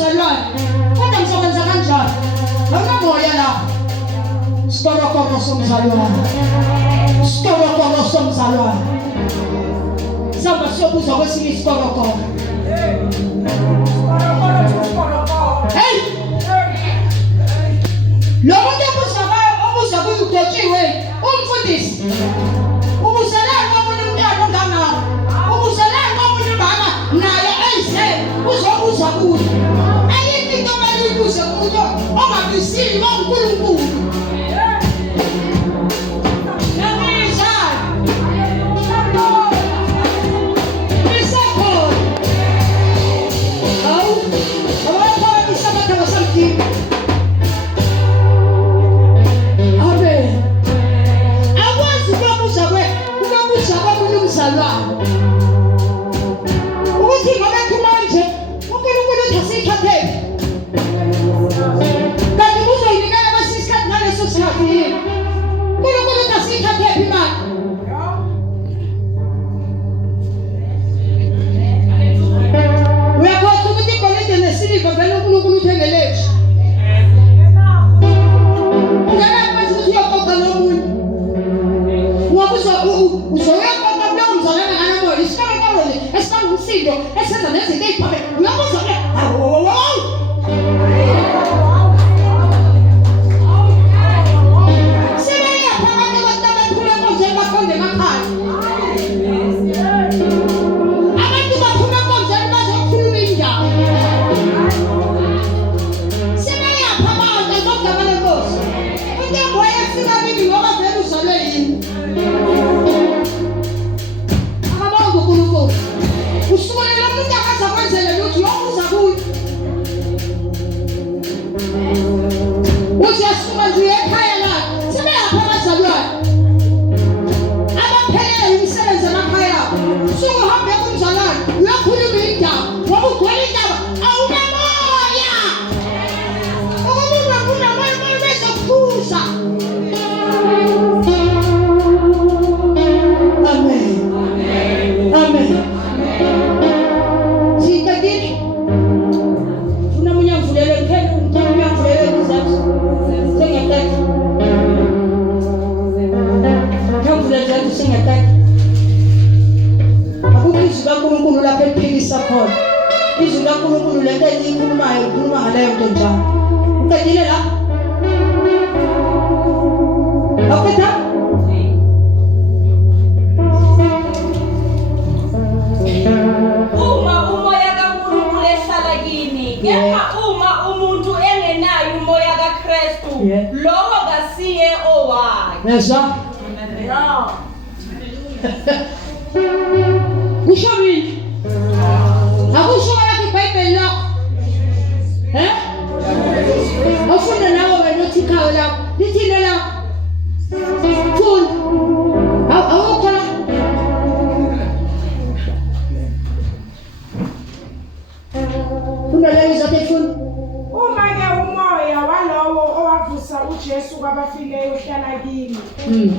uzalwane. Kodwa ngizokwenza kanjani? Awunamoya la. Sikorokoro somzalwane. Sikorokoro somzalwane. Samba siyobuza kwesinye isikorokoro. Hey! Lo muntu obuza kuyigotshiwe umfundisi. Ubuzalwane komunye umntwana ongangabo. Ubuzalwane komunye umama naye eyise uzobuza kuye. Ayikho into abayibuze kuyo ongabisile ngoNkulunkulu.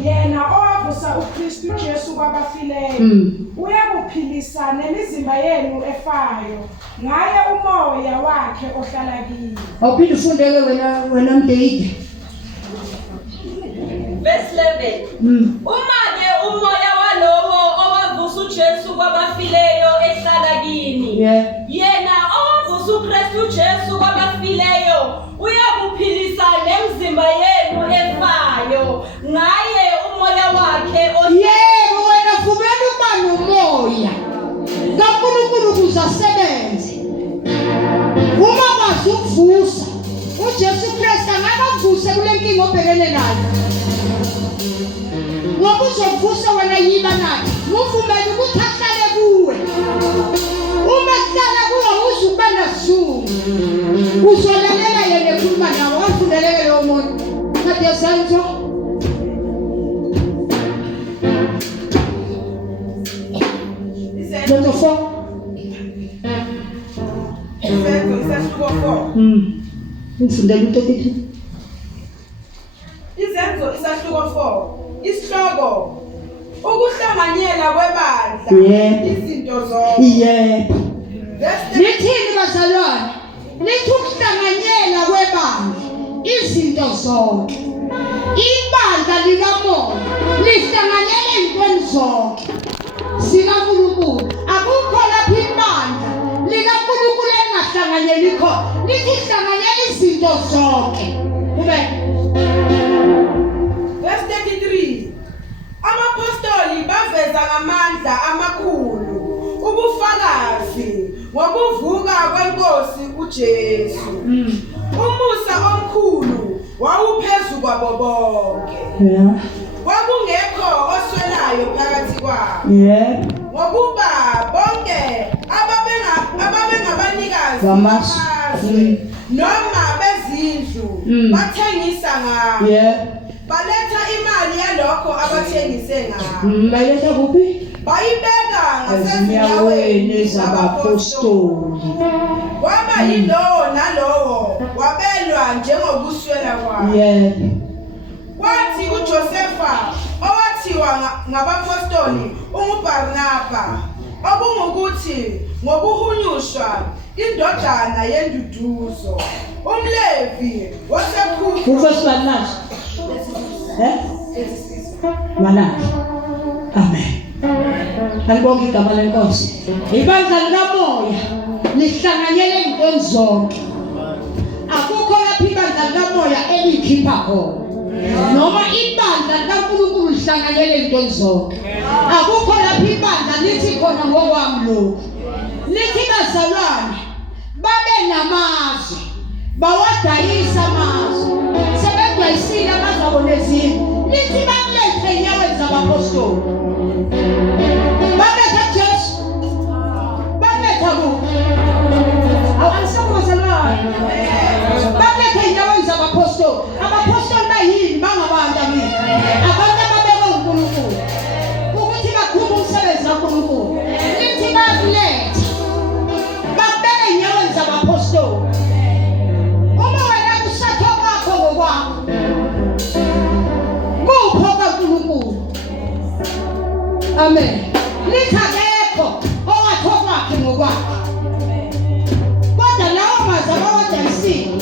Yena owavusa uKristu Jesu kwabafileyo uyakuphilisa nemizimba yenu efayo ngaye umoya wakhe ohlala kini. Awuphinde ufundeke wena Mdeyide. Verse 11. Uma-ke umoya walowo owavusa uJesu kwabafileyo ehlala kini. Yena owavusa uKristu Jesu kwabafileyo uyakuphilisa nemizimba yenu efayo ngaye umoya wakhe yebo wena vumela ukuba nomoya kaNkulunkulu kuzasebenze. Uma kwazi ukuvusa uJesu Kristu angakavuse kule nkinga obhekene nayo. Ngoba uzovusa wena yiba naye. Muvumele ukuthi ahlale kuwe. Uma sihlala kuwe uzuba nasizungu. Uzolalela yena ekhuluma nawe wafundeleke lo muntu. Ngathi yasenzo. Isenzo 4. Isenzo 4. Ngifundele ukuthi Isenzo isahluko 4. Isihloko ukuhlanganyela kwebandla izinto zonke. Yebo. Nithini bazalwane? lithi ukuhlanganyela kwebandla izinto zonke. Ibandla likamoya lihlanganyela ezintweni zonke zikaNkulunkulu. Akukho lapho ibandla likaNkulunkulu engahlanganyeli khona. Lithi hlanganyela izinto zonke. Verse 33. Abapostoli baveza ngamandla amakhulu ubufakazi ngokuvuka kwenkosi uJesu. Umusa omkhulu wawuphezu kwabo bonke. Kwakungekho oswelayo phakathi kwabo. Ngokuba bonke ababengabanikazi bamazwe noma bezindlu bathengisa ngabo. Baletha imali yalokho abathengise ngabo. Baletha kuphi? Bayibeka ngasezinyaweni zabapostoli. Kwaba yilowo nalowo wabelwa njengokuswela kwakhe. Kwathi uJosefa owathiwa ngabapostoli unguBarnaba, okungukuthi ngokuhunyushwa indodana yenduduzo, umLevi wasePhuthu. Manaki. Amen. Alibonke igama lenkosi. Ibandla likamoya lihlanganyele ezintweni zonke. Akukho lapho ibandla likamoya elikhipha khona. Noma ibandla likaNkulunkulu lihlanganyele ezintweni zonke. Akukho lapho ibandla lithi khona ngokwami lokhu. Lithi bazalwane babe namazwi bawadayisa amazwi. Sebedayisile amazwi abo nezindlu. Lithi bakulethe enyaweni zabapostoli. Baletha Jesu. Baletha kuphi? Awusakhona bazalwane. Baletha enyaweni zabapostoli. Abapostoli bayini bangabantu abini. Abantu ababekwe uNkulunkulu ukuthi bakhuphe umsebenzi kaNkulunkulu. Lithi bakulethe. Bakubeka enyaweni zabapostoli. Uma wena kusatho kwakho ngokwakho. Kupho kaNkulunkulu. Amen. Likhakekho owatho kwakhe ngokwakhe. Kodwa lawo mazwi abawadayisile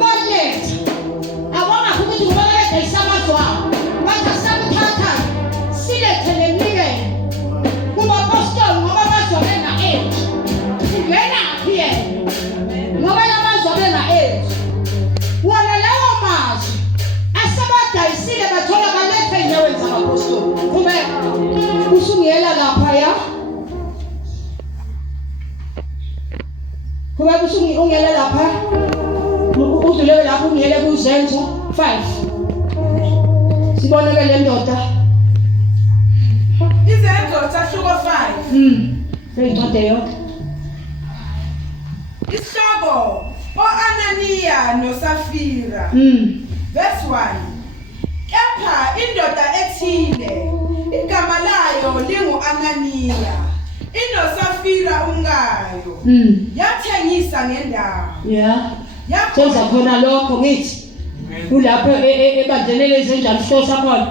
baletha. Abangakho ukuthi ngoba bedayisa amazwi abo basakuthatha silethe nemnikelo kubapostoli ngoba amazwi abenga-age. Ungenaphi yena? Ngoba amazwi abenga-age. Wona lawo mazwi asebadayisile bathola balethe enyaweni zabapostoli. Usungiyela lapha ya? Kuba usungiyela lapha? Udlule lapha ungiyele kuzenzo 5. Siboneke le ndoda. Izenzo sahluko 5. Incwadi yonke. Isihloko o-Ananiya noSafira. Verse 1. Kepha indoda ethile igama layo lingu-Ananiya inoSafira umkayo yathengisa ngendawo. Senza khona lokho ngithi kulapho ebandleni lezenjalo sihlosa khona.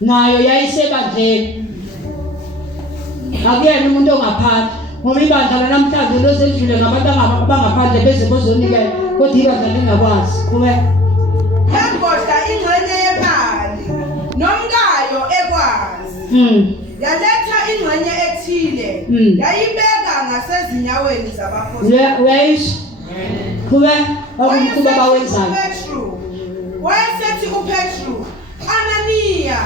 Nayo yayisebandleni. Akuyena umuntu ongaphandle. Ngoba ibandla namhlanje losendlule ngabantu abangaphandle beze bozonikela kodwa ibandla lingakwazi. Yagodla ingxenye yemali nomkayo ekwazi. Yaletha ingxenye ethile yayibeka ngasezinyaweni zabapostoli. Uyayisho? Kuba akukuba bawenzayo. Wayesethi kuPetru, Ananiya,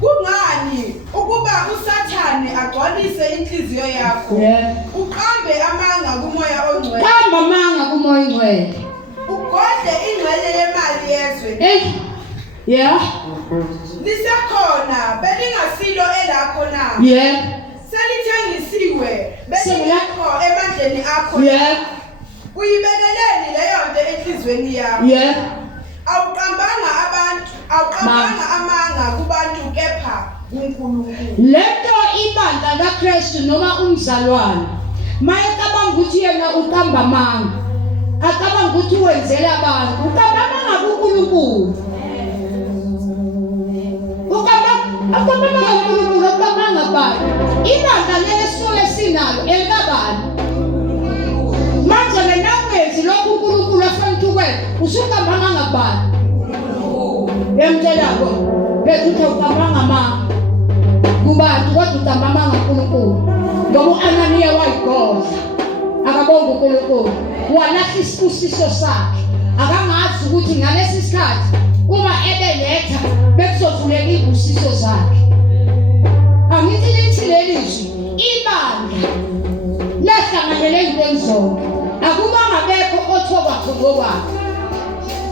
kungani ukuba uSathane agcwalise inhliziyo yakho? Uqambe amanga kumoya ongcwele. Qamba amanga kumoya ongcwele. Ugodle ingxenye yemali yezwe. Lisekhona belingasilo elakho na. Selithengisiwe belingekho emandleni akho. Uyibekeleni leyo nto enhlizweni yakho. Awuqambanga amanga kubantu kepha kuNkulunkulu. Lento ibandla kaKristu noma umzalwane mayecabanga ukuthi yena uqamba amanga acabanga ukuthi wenzela abantu uqamba amanga kuNkulunkulu. Uqamba amanga kuNkulunkulu. Ibandla lesuke nalo elikabani manje wena wenzi lokhu uNkulunkulu afuna ukwenza usukambanga ngabani yemthelako phethu uthokambanga ma kubantu kodwa uthambanga ngaNkulunkulu ngoba uAnaniya wayigoza akabonga uNkulunkulu walahla isibusiso sakhe akangazi ukuthi ngalesi sikhathi uma ebeletha bekuzovuleka izibusiso zakhe angithi lithi lelizwi ibandla lahlanganyele ezintweni zonke akubanga bekho othoba ngokwakhe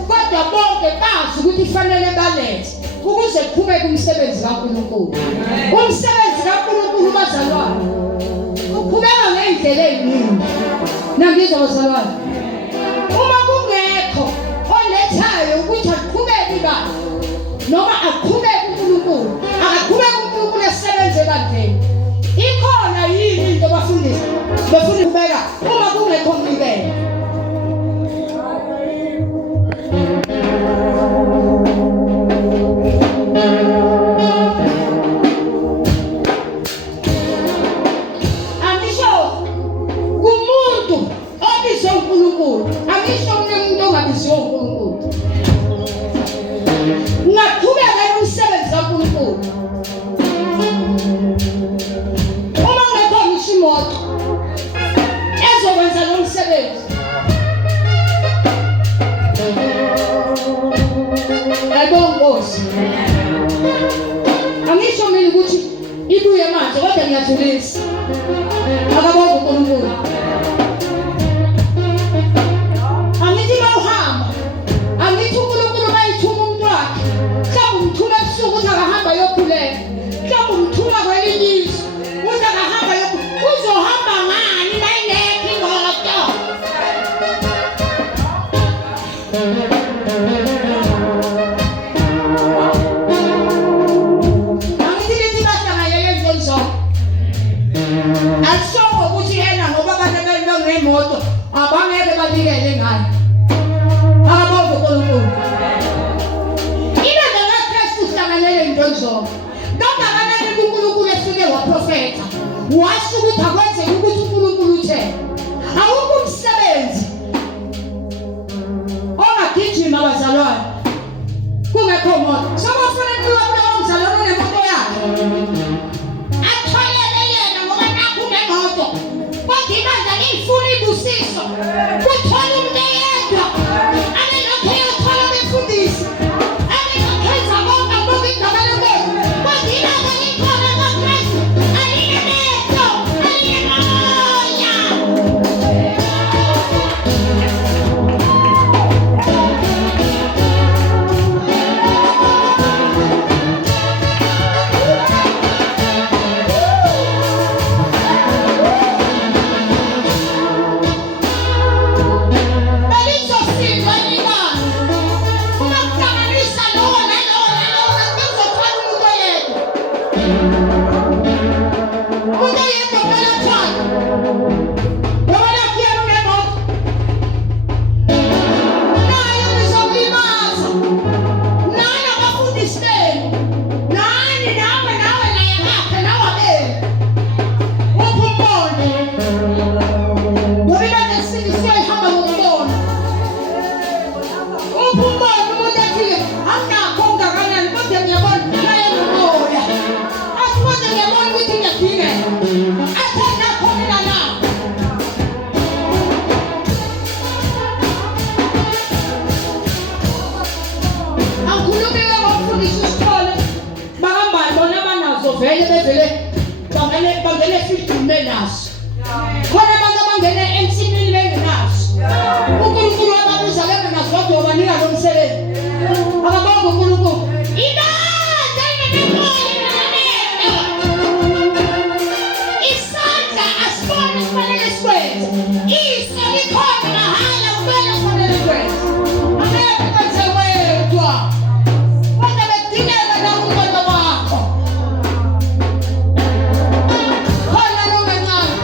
kodwa bonke bazi ukuthi kufanele balethe ukuze kuqhubeke umsebenzi kaNkulunkulu umsebenzi kaNkulunkulu bazalwane uqhubeka ngendlela eziningi nangizwa bazalwane uma kungekho olethayo ukuthi aqhubeke ibandla noma aqhubeke uNkulunkulu akaqhubeke uNkulunkulu esebenze ebandleni ikhona yini into bafundisa bafuna ukubeka uma kungekho umnikelo angisho kumuntu obizwe uNkulunkulu angisho umuntu ongabizwe uNkulunkulu ngaqhubeka umsebenzi kaNkulunkulu uma ngekho imoto ezokwenza lo msebenzi ayibongozi angisho mina ukuthi ibuye manje kodwa ngiyadlulisa akabonga uNkulunkulu angithi mawuhamba angithi uNkulunkulu bayithuma umuntu wakhe mhlawumbe umthuma ebusuku ukuthi akahamba yokhuleka mhlawumbe umthuma kwelinye izwe ukuthi akahamba uzohamba ngani nayingekho imoto angithi lithi bahlanganyele ezintweni zonke asisho ukuthi yena ngoba abantu benemoto abangeke babikele ngayo akabonga uNkulunkulu ibandla laKristu lihlanganyele ezintweni zonke noma kanani uNkulunkulu efike waprofetha washo ukuthi akwenzeke ukuthi uNkulunkulu uthele awukho umsebenzi ongagijima bazalwane kungekho moto sokufanele kulowo mzalwane onemoto yakhe atholele yena ngoba nakho unemoto kodwa ibandla lifuna ibusiso kuthola umuntu yedwa anelokho eyothola befundisi anelokho ezabonga ngoba igama lenkosi kodwa ibandla likhona kaKristu alinemeto alinemoya balizosindwa libandla uma kuhlanganisa lowo nalowo nalowo bezothola umuntu oyedwa umuntu oyedwa kumele athwale ngoba nakuyena unemoto nayo nizomlimaza nani abafundisi benu nani nawe naye bakhe nawe abenu uphi umbono ngoba ibandla lisindiswe ihamba ngokubona uphi umbono umuntu athile anginakho ungakanani kodwa ngiyabona ngiyayena umoya athi kodwa ngiyabona ukuthi ngiyadingeka athe nakho mina nawe angikhulumi ngokufundisa isikole bahambayo bona banazo vele bevele bangene efildini benazo khona abantu abangene ensimini bengenazo uNkulunkulu wababuza bengenazo kodwa wabanika lo msebenzi akabonga uNkulunkulu ibandla linemoya isandla asibone kufanele sikwenze iso likhona mahala kumele kufanele sikwenze angeke kwenze wedwa kodwa bedingeka nakumoto wakho khona noma encane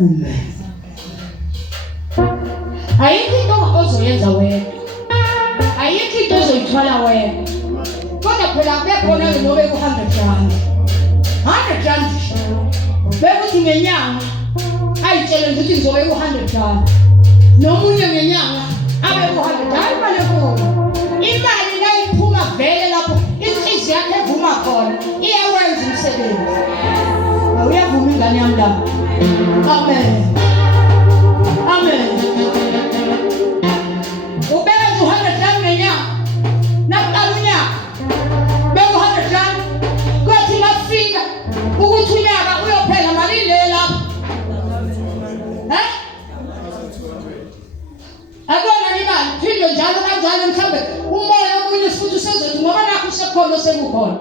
Amen. Ayikho into ozoyenza wena. Ayikho into ozoyithola wena. Kodwa phela kubekhona nobe ku100 rand. 100 rand. Bekuthi ngenyanga ayitshele ukuthi ngizobe ku100 rand. Nomunye ngenyanga abe ku100. Hayi imali enkulu. Imali la iphuma vele lapho inhliziyo yakhe evuma khona. Iyawenza umsebenzi. Uyavuma ingane yami la. Amen. Amen. Ubenza 100 rand ngenyanga. Nakuqala unyaka. Beka 100 rand. Kwathi mafika ukuthi unyaka uyophela mali le lapha. Akona imali phinde njalo kanjalo mhlambe umoya omunye futhi usezothi ngoba nakho usekhona sekukhona.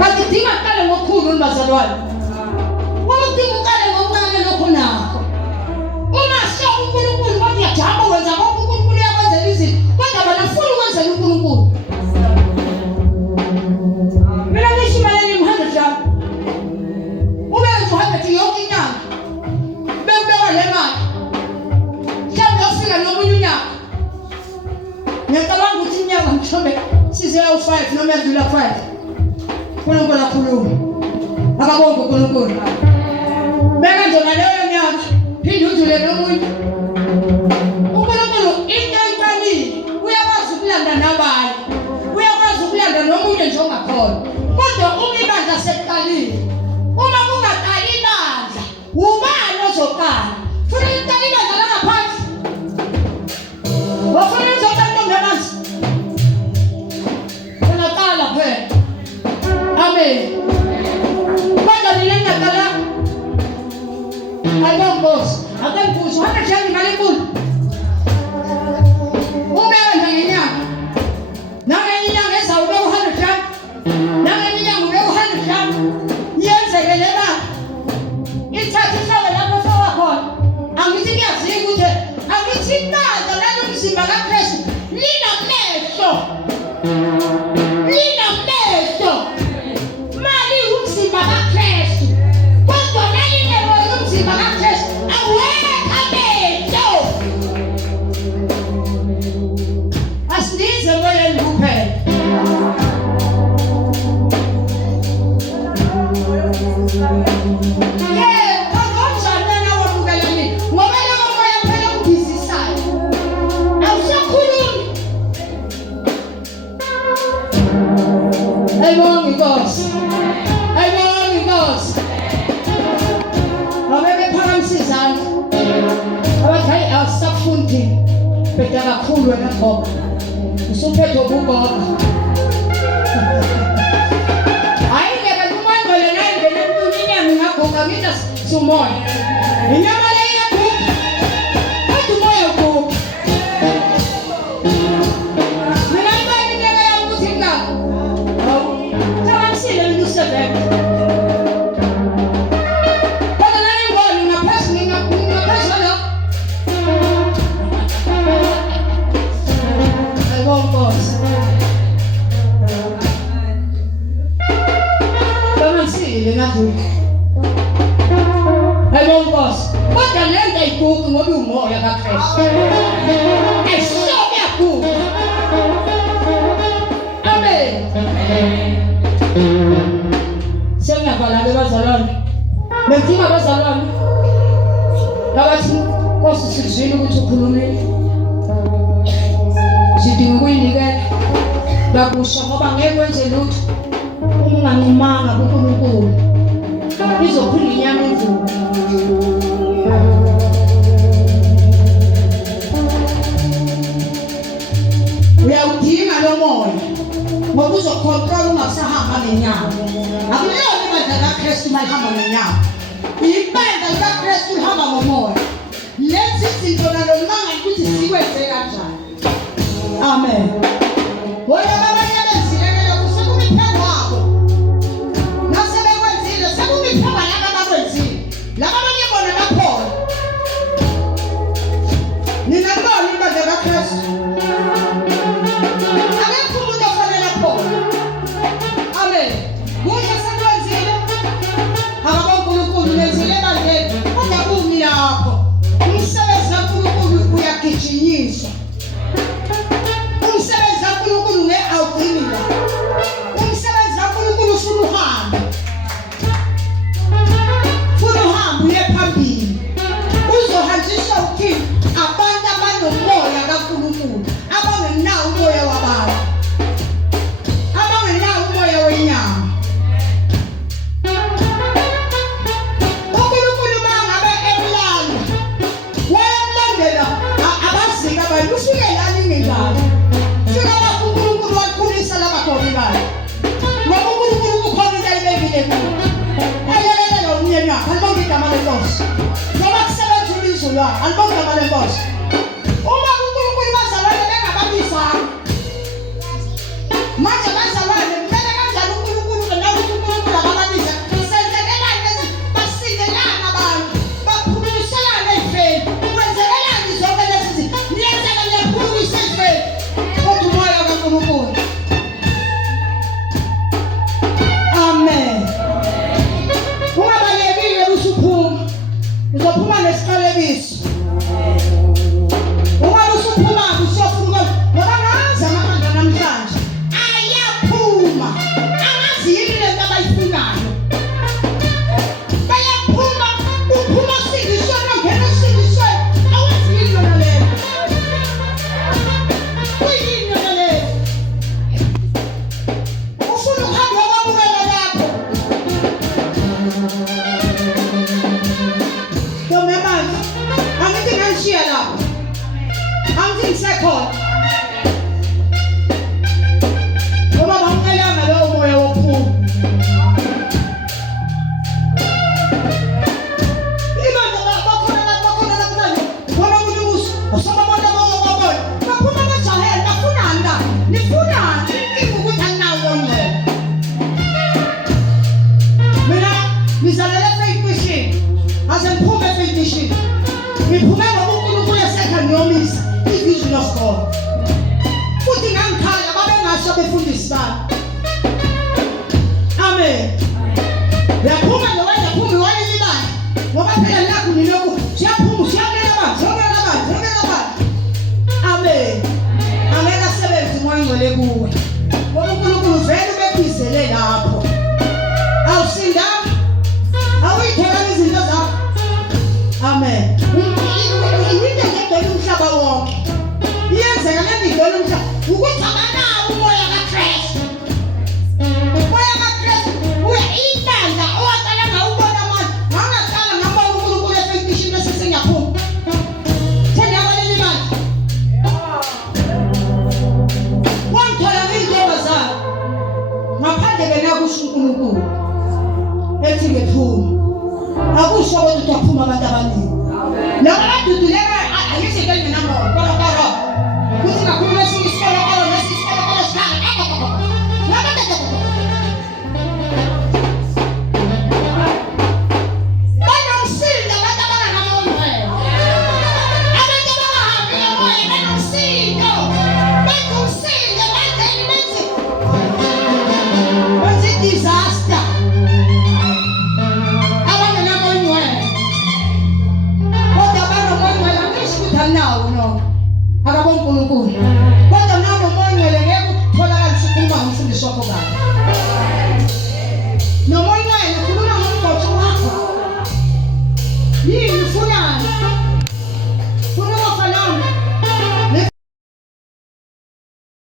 Badinga qale ngokukhulu bazalwane. Udinga uqale ngokuncane lokho nakho. Uma sho uNkulunkulu wathi yajama wenza konke uNkulunkulu uyakwenzela izinto kodwa bona ufuna ukwenzela uNkulunkulu. Mina ngisho imali 100 rand. Ubenza 100 yonke inyanga. Bekubeka le mali. Mhlawumbe ufika nomunye unyaka. Ngiyacabanga ukuthi inyanga mhlawumbe size u5 noma edlula 5. uNkulunkulu akhuluma. Akabonge uNkulunkulu. Beka njona leyo nyaka phinde udlule nomunye. uNkulunkulu into eyiqalile uyakwazi ukulanda nabanye. Uyakwazi ukulanda nomunye nje ongakhona. Kodwa uma ibandla sekuqalile. Uma kungaqali ibandla, ubani ozoqala? Funa iqala ibandla la ngaphansi. Wafuna uzoqala into ngemanzi. Unaqala phela. Amen. Kodwa nina ngaqala. Ayibongosi. Akambuzo hata jani mali nkulu. Ubewenza ngenyanga. Nangenye inyanga ezawube 100 rand. Nangenye inyanga ube 100 rand. Yenzeke le mali. Ithatha ihlale lapho ofaka khona. Angithi kuyazika ukuthi angithi ibandla lalomzimba kaKristu linamehlo. Linamehlo. Mali umzimba kaKristu. Kodwa nalilelo umzimba kaKristu awekho amehlo. Asidize moyeni kuphela. Ayibonge Nkosi. Ayibonge Nkosi. Babeke phakamisa izandla. Abathi hayi awusafundi. Bheda kakhulu wena ngoba. Usuphethe ubugogo. Hayi ngeke kumangole naye ngene kumuntu inyama ngagoga mina sumoya. Inyama le iyaguga. Kodwa umoya uguga. Mina ngibani ngeke yakuthi ngakho. Tawasile ngusebek. Kodwa nani ngoni ngaphezulu ngaphezulu. Ayibongosi. Tawasile ngathi. Ayibongosi. Kodwa lento ayigugu ngoba umoya kaKristu. Esobe yaguga. Amen. Sengiyabala bazalwane. Befika bazalwane. Labathi Nkosi sikuzwile ukuthi ukhulumile. Sidinga ukuyinikela. Babusha ngoba ngeke wenze lutho uma unganqumanga kuNkulunkulu. Izophila inyama endlini. Uyawudinga lo moya. Ngoba uzocontrol ungasahamba ngenyama. Akulona ibandla kaKristu malihamba ngenyama. Ibandla likaKristu lihamba ngomoya. Lezi zinto nalo limanga ukuthi sikwenze kanjani. Amen. Wona abanye bezilekele kusekumiphengo wabo. Nasebekwenzile sekumiphengo laba abakwenzile. Laba abanye bona bakhona. Nina ngibona ibandla kaKristu. Amen. Kuhle sekwenzile. Akabonge uNkulunkulu abafikayo. Ngoba uNkulunkulu ukhona into ayibekile kuwe. Ayelelela umyeni wakho, alibonge igama lenkosi. Ngoba kusebenza ilizwi lakho, alibonge igama lenkosi. Uma uNkulunkulu bazalwane bengababizanga. Manje bazalwane kumele kanjani uNkulunkulu nawe uNkulunkulu abababiza? Senzekelani lezi basindelana abantu. Baphulukiselana ezifeni. Kwenzekelani zonke lezi zinto? Niyenzeka niyaphulukisa ezifeni. Kodwa umoya kaNkulunkulu. Amen. Ungabalekile usuphuma. Uzophuma nesiqalekiso. Ungabe usuphuma usofuna ngoba ngazi amabandla namhlanje. Ayaphuma. Angazi yini lento abayifunayo. Bayaphuma, uphuma singishona ngene singishona. Awazi yini yona leyo. Kuyini yona leyo. Ufuna ukuhamba kwamukela lapho. Ntombi yabantu, angithi nganishiya lapho. Angithi ngisekhona. Ngoba bamcelanga lowo moya wokuphuma. Ibantu bakhona namhlanje. Khona umuntu ubuso. Usababona bonke. Baphuma bajahela bafunani la. Nifunani? Inkinga ukuthi anginawo yonke. Mina ngizalele Faith Mission. Ase ngiphume Faith Mission. Ngiphume ngoba uNkulunkulu esekha ngiyomisa i-vision of God. Futhi ngangikhala babengasho befundisi bami. Amen. Yaphuma yaphuma wayilibala. Ngoba phela lakho nilokhu siyaphuma siyangena abantu. Amen. Angeke asebenze umoya ngcwele kuwe. Ngoba uNkulunkulu vele ubebizele lapho. Awusindanga. Awuyithola izinto zakho. Amen. Into ngedela umhlaba wonke. Iyenzeka ngedela umhlaba. Ukuthi abanawo umoya kaKristu. Umoya kaKristu uyintanda owaqala ngawubona manje. Ngangaqala ngabona uNkulunkulu eFaith Mission bese sengiyaphuma. Thena yabaleli manje. Wangithola ngiyintombazana. Ngaphandle benakusho uNkulunkulu. Ethi ngiphuma. Akusho ukuthi uyaphuma abantu abaningi. Laba baduduleka ayizinto engenamoya. Kodwa kuthi ngakhuluma esinye